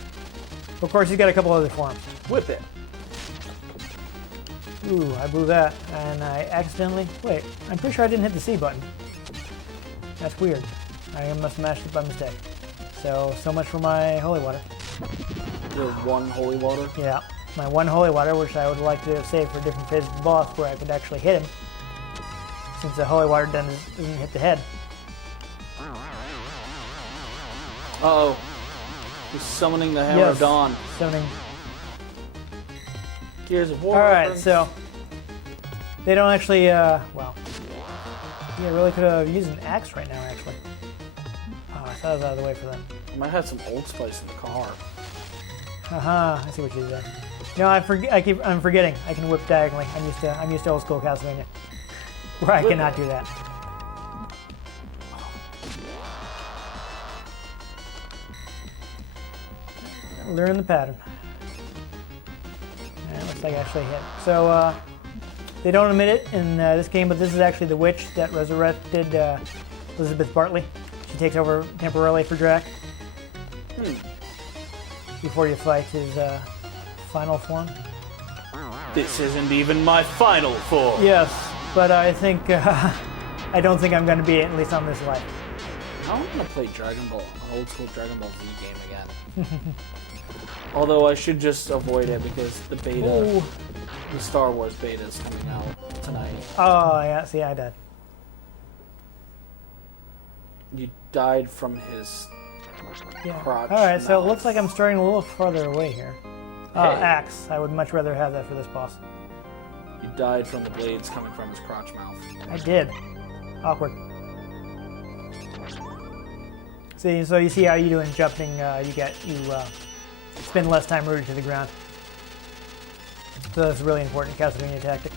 Of course, he's got a couple other forms. Whip it. Ooh, I blew that, and I accidentally... Wait, I'm pretty sure I didn't hit the C button. That's weird. I must have mashed it by mistake. So much for my holy water. Your 1 holy water. Yeah, my 1 holy water, which I would like to save for a different phase of the boss where I could actually hit him. Since the holy water doesn't hit the head. Uh-oh. He's summoning the Hammer of Dawn. Summoning. Gears of War. Alright, reference. so they don't actually, well, yeah, really could have used an axe right now, actually. Oh, I thought I was out of the way for them. I might have some Old Spice in the car. Haha, I see what you did. No, I'm forgetting. I can whip diagonally. I'm used to old school Castlevania, where I cannot do that. Learn the pattern. And it looks like I actually hit. So they don't admit it in this game, but this is actually the witch that resurrected Elizabeth Bartley. She takes over temporarily for Drac. Before you fight his final form. This isn't even my final form. Yes, but I think I don't think I'm going to be at least on this life. I want to play Dragon Ball, an old school Dragon Ball Z game again. Although I should just avoid it because the beta, Ooh. the Star Wars beta is coming out tonight. Oh yeah, see, I died. You died from his Yeah. crotch. All right, so it mouth. looks like I'm starting a little farther away here. Hey. Axe. I would much rather have that for this boss. You died from the blades coming from his crotch mouth. I did. Awkward. See, so you see how you doing jumping? You spend less time rooted to the ground. So that's a really important Castlevania tactic.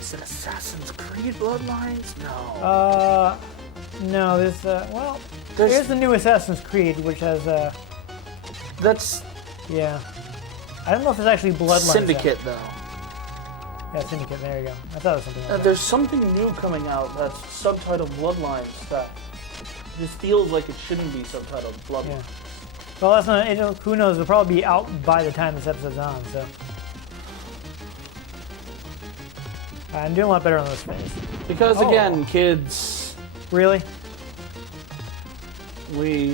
Is it Assassin's Creed Bloodlines? No. No, there's there's the new Assassin's Creed, which has That's yeah. I don't know if it's actually Bloodlines. Syndicate, though. Yeah, Syndicate. There you go. I thought it was something like that. There's something new coming out that's subtitled Bloodlines that just feels like it shouldn't be subtitled Bloodlines. Yeah. Well, that's not. Who knows? It'll probably be out by the time this episode's on. So I'm doing a lot better on this phase. Because again, kids, Really?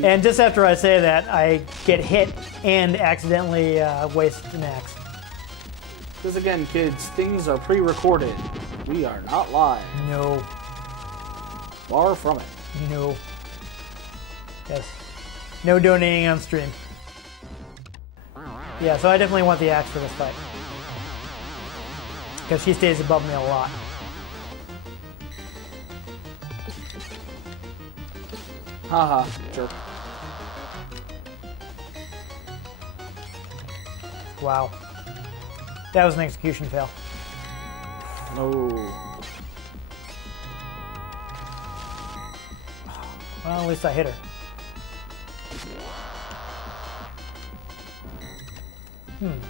And just after I say that, I get hit and accidentally waste an axe. Because again, kids, things are pre-recorded. We are not live. No. Far from it. No. Yes. No donating on stream. Yeah, so I definitely want the axe for this fight. Because she stays above me a lot. Haha, jerk. Wow. That was an execution fail. No. Well, at least I hit her.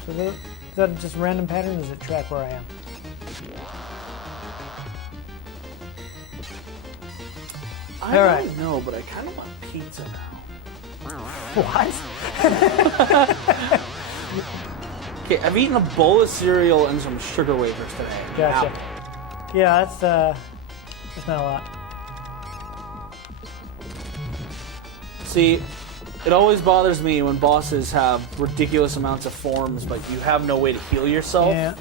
So is that just a random pattern, or does it track where I am? I All don't right. know, but I kind of want pizza now. What? Okay, I've eaten a bowl of cereal and some sugar wafers today. Gotcha. Wow. Yeah, that's not a lot. See, it always bothers me when bosses have ridiculous amounts of forms, but you have no way to heal yourself. Yeah.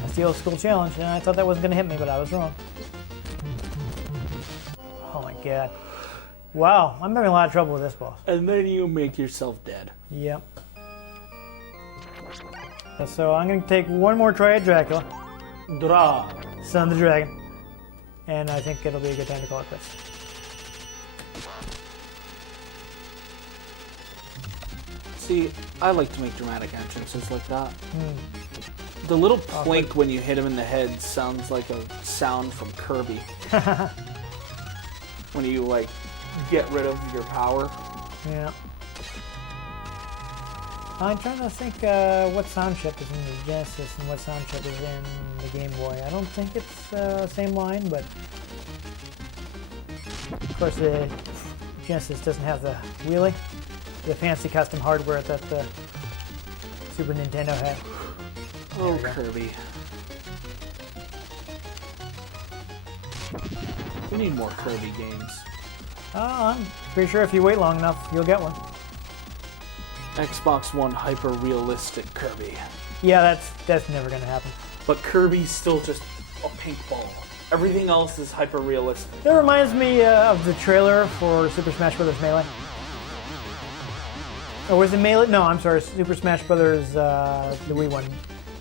That's the old school challenge, and I thought that wasn't going to hit me, but I was wrong. Oh my god. Wow, I'm having a lot of trouble with this boss. And then you make yourself dead. Yep. So I'm going to take one more try at Dracula, Dra. Son of the Dragon, and I think it'll be a good time to call it quits. See, I like to make dramatic entrances like that. The little plink when you hit him in the head sounds like a sound from Kirby. When you, like, get rid of your power. Yeah. I'm trying to think what sound chip is in the Genesis and what sound chip is in the Game Boy. I don't think it's the same line, but of course the Genesis doesn't have the wheelie, the fancy custom hardware that the Super Nintendo had. Oh, Kirby. We need more Kirby games. I'm pretty sure if you wait long enough, you'll get one. Xbox One hyper-realistic Kirby. Yeah, that's never going to happen. But Kirby's still just a pink ball. Everything else is hyper-realistic. That reminds me of the trailer for Super Smash Bros. Melee. Or was it Melee? No, I'm sorry, Super Smash Bros. The Wii one.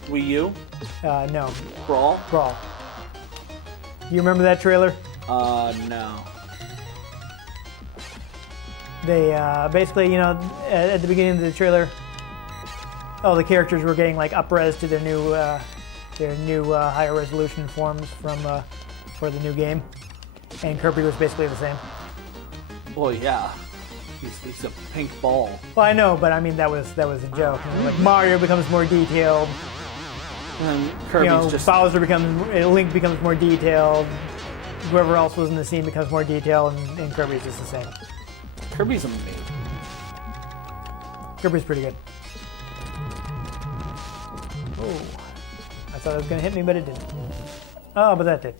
Wii U? No, Brawl? Brawl. You remember that trailer? No. They basically, you know, at the beginning of the trailer, all the characters were getting like up-res to their new higher resolution forms for the new game, and Kirby was basically the same. Well, yeah. He's a pink ball. Well, I know, but I mean that was a joke. You know, like Mario becomes more detailed. And Kirby's You know, just... Bowser Link becomes more detailed. Whoever else was in the scene becomes more detailed, and Kirby's just the same. Kirby's amazing. Kirby's pretty good. Oh, I thought it was going to hit me, but it didn't. Oh, but that did.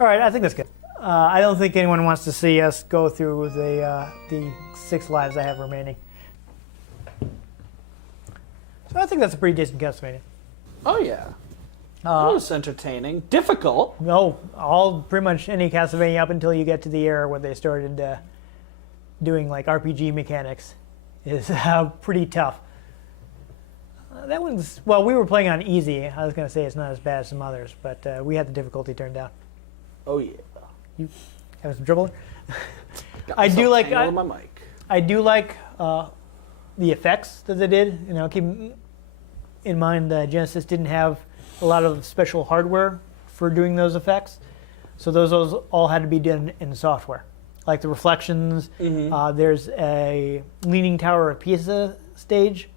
All right, I think that's good. I don't think anyone wants to see us go through the 6 lives I have remaining. So I think that's a pretty decent Castlevania. Oh, yeah. That was entertaining. Difficult. No, all pretty much any Castlevania up until you get to the era where they started doing like RPG mechanics is pretty tough. That one's, well, we were playing on easy. I was going to say it's not as bad as some others, but we had the difficulty turned down. Oh, yeah. You having some trouble? Got I do myself like tangled in my mic. I do like the effects that they did. You know, keep in mind Genesis didn't have a lot of special hardware for doing those effects, so those all had to be done in software, like the reflections. There's a Leaning Tower of Pisa stage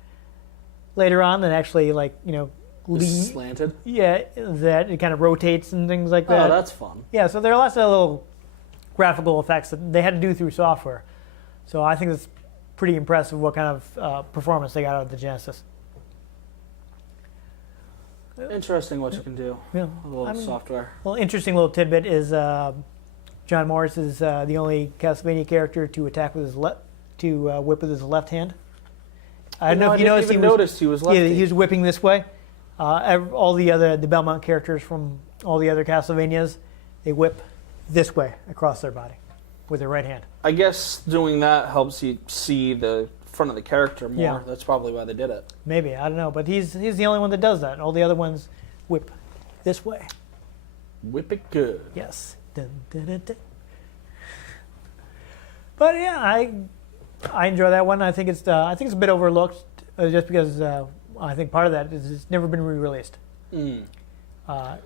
later on that actually, like, you know, Slanted. Yeah, that it kind of rotates and things like Oh, that. that's fun. Yeah, so there are lots of little graphical effects that they had to do through software. So I think it's pretty impressive what kind of performance they got out of the Genesis. Interesting what you can do Yeah. with a little software. Well, interesting little tidbit is John Morris is the only Castlevania character to attack with his whip with his left hand. I don't know if you noticed. He was lefty. Yeah, he was whipping this way. All the Belmont characters from all the other Castlevanias, they whip this way across their body with their right hand. I guess doing that helps you see the front of the character more. Yeah. That's probably why they did it. Maybe, I don't know, but he's the only one that does that. All the other ones whip this way. Whip it good. Yes. Dun, dun, dun, dun. But yeah, I enjoy that one. I think it's a bit overlooked just because I think part of that is it's never been re-released. Mm.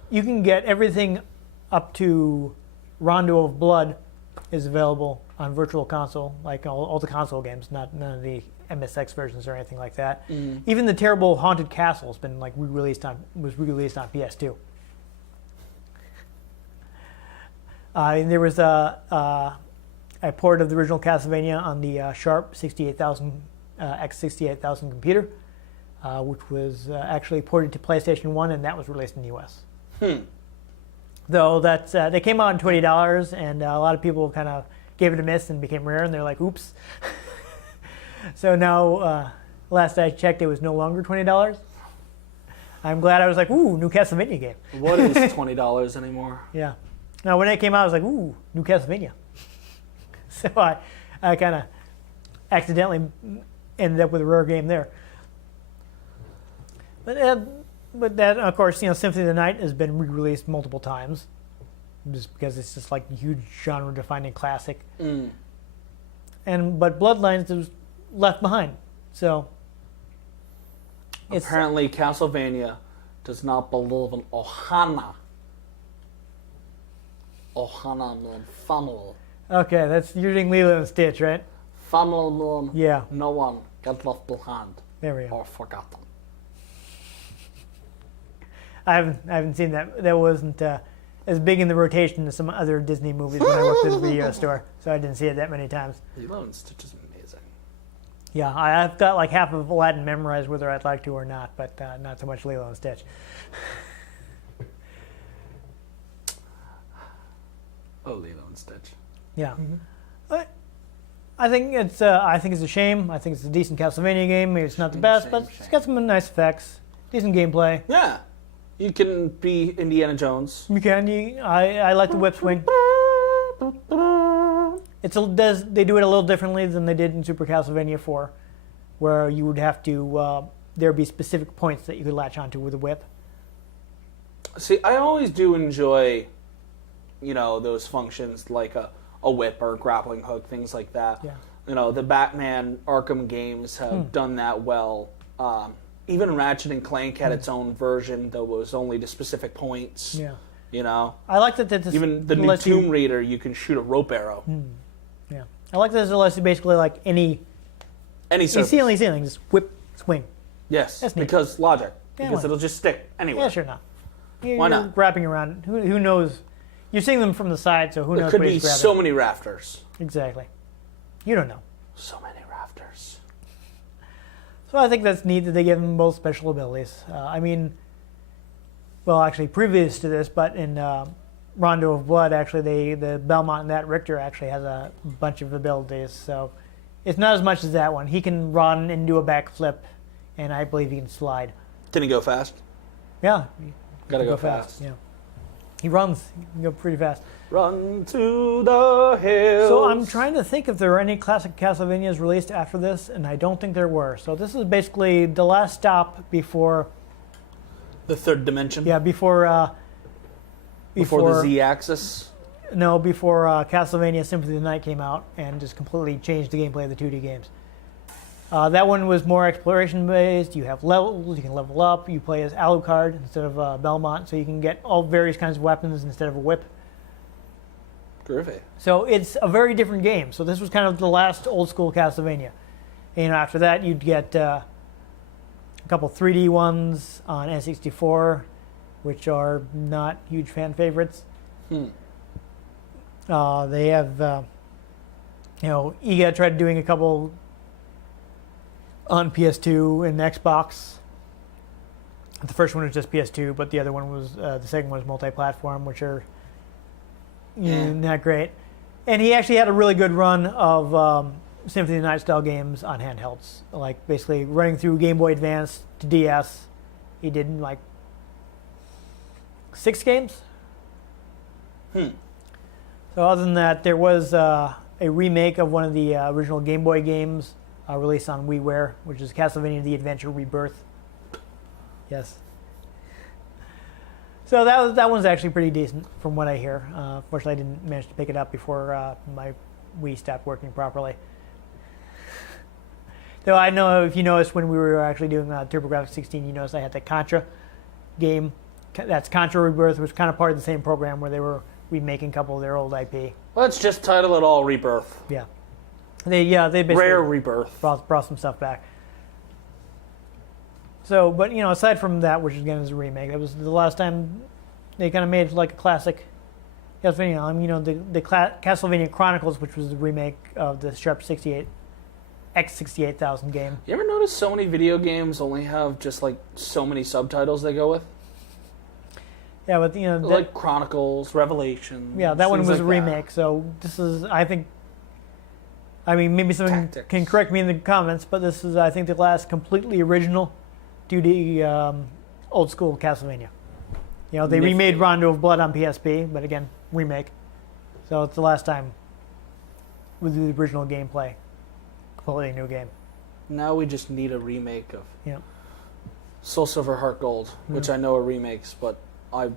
You can get everything up to Rondo of Blood is available on Virtual Console, like all the console games, none of the MSX versions or anything like that. Mm. Even the terrible Haunted Castle has been like was re-released on PS2. And there was a port of the original Castlevania on the Sharp 68,000 X68000 computer, which was actually ported to PlayStation 1, and that was released in the US. Though that's they came out in $20, and a lot of people kind of gave it a miss and became rare, and they're like, "Oops." So now, last I checked, it was no longer $20. I'm glad I was like, "Ooh, new Castlevania game." What is $20 anymore? Yeah. Now when it came out, I was like, "Ooh, new Castlevania." So I kind of accidentally ended up with a rare game there. But that, of course, Symphony of the Night has been re-released multiple times, just because it's just like a huge genre-defining classic. Mm. But Bloodlines was left behind, so Apparently, Castlevania does not believe in Ohana. Ohana means family. Okay, you're doing Lilo and Stitch, right? Family means Yeah. no one gets left behind There we go. or forgotten. I haven't seen that. That wasn't as big in the rotation as some other Disney movies when I worked at the video store, so I didn't see it that many times. Lilo and Stitch is amazing. Yeah, I've got like half of Aladdin memorized, whether I'd like to or not, but not so much Lilo and Stitch. Oh, Lilo and Stitch. Yeah, I think it's a shame. I think it's a decent Castlevania game. Maybe it's not the best, but it's got some nice effects, decent gameplay. Yeah. You can be Indiana Jones. You can. I like the whip swing. They do it a little differently than they did in Super Castlevania 4, where you would have to there'd be specific points that you could latch onto with a whip. See, I always do enjoy, those functions like a whip or a grappling hook, things like that. Yeah. The Batman Arkham games have done that well. Even Ratchet and Clank had its own version, though it was only to specific points. Yeah. I like that. Even the new Tomb Raider, you can shoot a rope arrow. Yeah. I like that it lets you basically like any surface. ceiling, just whip, swing. Yes, That's neat. because logic. Yeah, because why? it'll just stick anywhere. Yeah, sure not. Why not? You're wrapping around. Who knows? You're seeing them from the side, so who There knows could what be he's grabbing. so many rafters. Exactly. You don't know. So many rafters. So I think that's neat that they give them both special abilities. Actually, previous to this, but in Rondo of Blood, actually, the Belmont and that Richter actually has a bunch of abilities. So it's not as much as that one. He can run and do a backflip, and I believe he can slide. Can he go fast? Yeah. Gotta go fast. Yeah. He runs. He can go pretty fast. Run to the hills. So I'm trying to think if there are any classic Castlevanias released after this, and I don't think there were. So this is basically the last stop before... The third dimension? Yeah, before the Z-axis? No, before Castlevania Symphony of the Night came out and just completely changed the gameplay of the 2D games. That one was more exploration-based. You have levels, you can level up. You play as Alucard instead of Belmont, so you can get all various kinds of weapons instead of a whip. Terrific. So it's a very different game. So this was kind of the last old-school Castlevania. After that, you'd get a couple 3D ones on N64, which are not huge fan favorites. They have, EGA tried doing a couple on PS2 and Xbox. The first one was just PS2, but the other one was, the second one was multi-platform, which are not great. And he actually had a really good run of Symphony of the Night style games on handhelds, like basically running through Game Boy Advance to DS. He did like 6 games. So other than that, there was a remake of one of the original Game Boy games released on WiiWare, which is Castlevania: The Adventure Rebirth. Yes. So that one's actually pretty decent from what I hear. Fortunately, I didn't manage to pick it up before my Wii stopped working properly. Though I know if you noticed when we were actually doing TurboGrafx 16, you noticed I had the Contra game. That's Contra Rebirth, which was kind of part of the same program where they were remaking a couple of their old IP. Let's just title it all Rebirth. Yeah. They basically Rare Rebirth. Brought some stuff back. So, but aside from that, which again is a remake, that was the last time they kind of made like a classic Castlevania. The Castlevania Chronicles, which was the remake of the Sharp 68 X68000 game. You ever notice so many video games only have just like so many subtitles they go with? Yeah, but like Chronicles, Revelations. Yeah, that one was like a remake. So this is, I think. I mean, maybe someone Tactics. can correct me in the comments, but this is, I think, the last completely original 2D old school Castlevania. They remade Rondo of Blood on PSP, but again, remake. So it's the last time with the original gameplay. Completely new game. Now we just need a remake of Yeah. Soul Silver Heart Gold, which I know are remakes, but I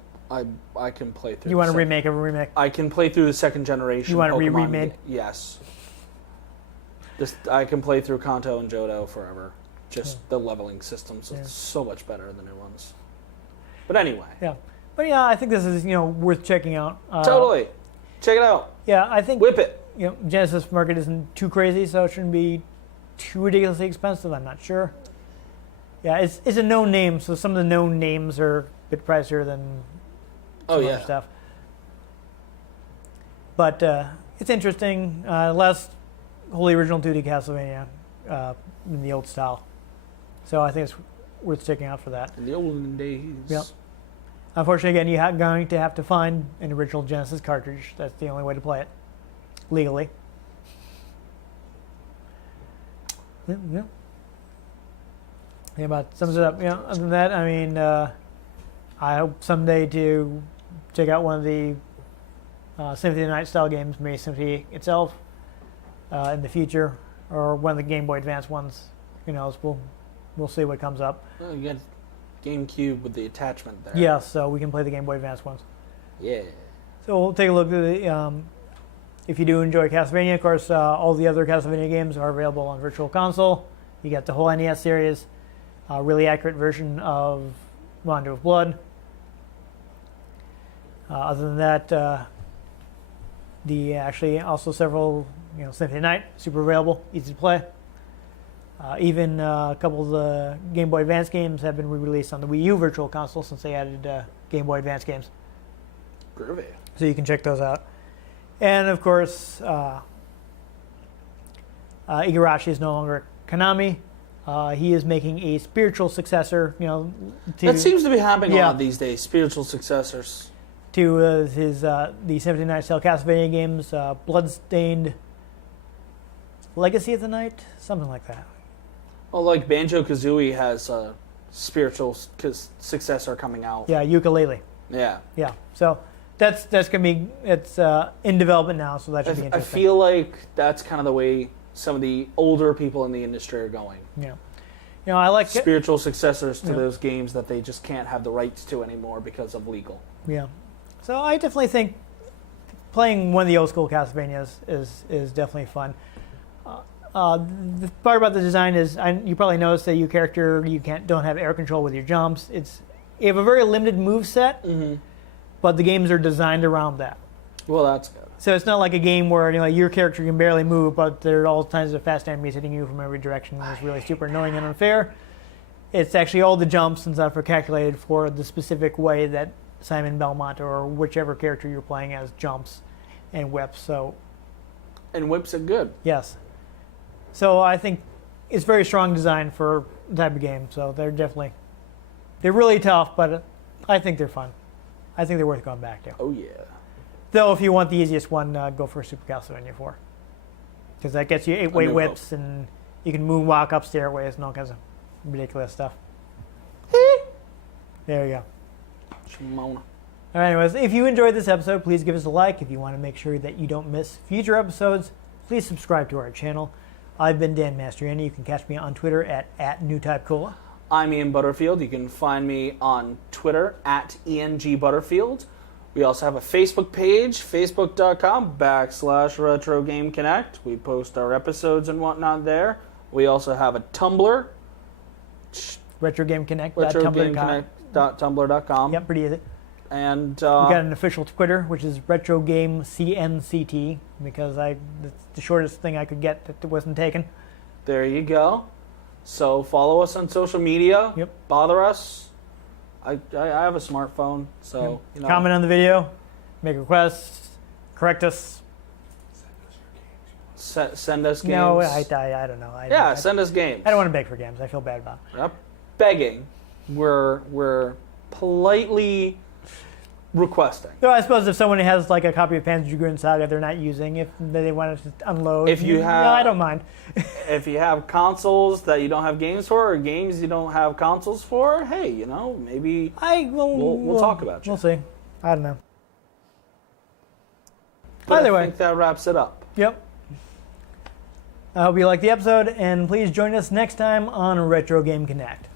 can play through. You want a remake of a remake? I can play through the second generation. You want it Pokemon remade? Yes. I can play through Kanto and Johto forever. Just the leveling systems, it's so much better than the new ones. But anyway. Yeah. But yeah, I think this is worth checking out. Totally. Check it out. Yeah, I think Whip it. Genesis market isn't too crazy, so it shouldn't be too ridiculously expensive. I'm not sure. Yeah, it's a known name, so some of the known names are a bit pricier than some other stuff. But it's interesting. Last wholly original 2D Castlevania in the old style. So I think it's worth checking out for that. In the olden days. Yep. Unfortunately, again, you're going to have to find an original Genesis cartridge. That's the only way to play it legally. Yeah. About sums it up. Other than that, I mean, I hope someday to check out one of the Symphony of the Night style games, maybe Symphony itself, in the future, or one of the Game Boy Advance ones. Who knows? We'll see what comes up. Oh, you got GameCube with the attachment there. Yeah, so we can play the Game Boy Advance ones. Yeah. So we'll take a look at the. If you do enjoy Castlevania, of course, all the other Castlevania games are available on Virtual Console. You got the whole NES series, a really accurate version of Rondo of Blood. Other than that, the actually also several Symphony of the Night super available, easy to play. Even a couple of the Game Boy Advance games have been re-released on the Wii U Virtual Console since they added Game Boy Advance games. Groovy. So you can check those out. And of course, Igarashi is no longer at Konami. He is making a spiritual successor. That seems to be happening a lot these days. Spiritual successors to his the Symphony of the Night style Castlevania games, Bloodstained Legacy of the Night, something like that. Well, like Banjo-Kazooie has a spiritual successor coming out. Yeah, Yooka-Laylee. Yeah. Yeah. So that's gonna be in development now, so that should be I interesting. feel like that's kind of the way some of the older people in the industry are going. Yeah. I like spiritual successors to those games that they just can't have the rights to anymore because of legal. Yeah. So I definitely think playing one of the old school Castlevanias is definitely fun. The part about the design is, you probably noticed that your character don't have air control with your jumps. You have a very limited move set, but the games are designed around that. Well, that's good. So it's not like a game where your character can barely move, but there are all kinds of fast enemies hitting you from every direction. It's really super annoying and unfair. It's actually all the jumps and stuff are calculated for the specific way that Simon Belmont or whichever character you're playing as jumps and whips. So, And whips it good. yes. So I think it's very strong design for the type of game. So they're really tough, but I think they're fun. I think they're worth going back to. Oh, yeah. Though if you want the easiest one, go for Super Castlevania 4. Because that gets you 8-way New whips and you can moonwalk up stairways and all kinds of ridiculous stuff. There you go. Shimona. All right, anyways, if you enjoyed this episode, please give us a like. If you want to make sure that you don't miss future episodes, please subscribe to our channel. I've been Dan Mastriani. You can catch me on Twitter at @NewTypeCola. I'm Ian Butterfield. You can find me on Twitter at ENGButterfield. We also have a Facebook page, facebook.com/RetroGameConnect. We post our episodes and whatnot there. We also have a Tumblr, RetroGameConnect.tumblr.com. RetroGameConnect.tumblr.com. Yep, pretty easy. And We got an official Twitter, which is RetroGameCNCT, because that's the shortest thing I could get that wasn't taken. there you go. So follow us on social media. Yep. Bother us. I have a smartphone, so you know. Comment on the video, make requests, correct us. Send us games. No, I don't know. Send us games. I don't want to beg for games. I feel bad about it. We're not begging. We're politely requesting. So I suppose if someone has like a copy of Panzer Dragoon Saga they're not using, if they want to unload, If you have- no, I don't mind. If you have consoles that you don't have games for, or games you don't have consoles for, hey, you know, maybe we'll talk about you. We'll see. I don't know. But Either I way. think that wraps it up. Yep. I hope you liked the episode, and please join us next time on Retro Game Connect.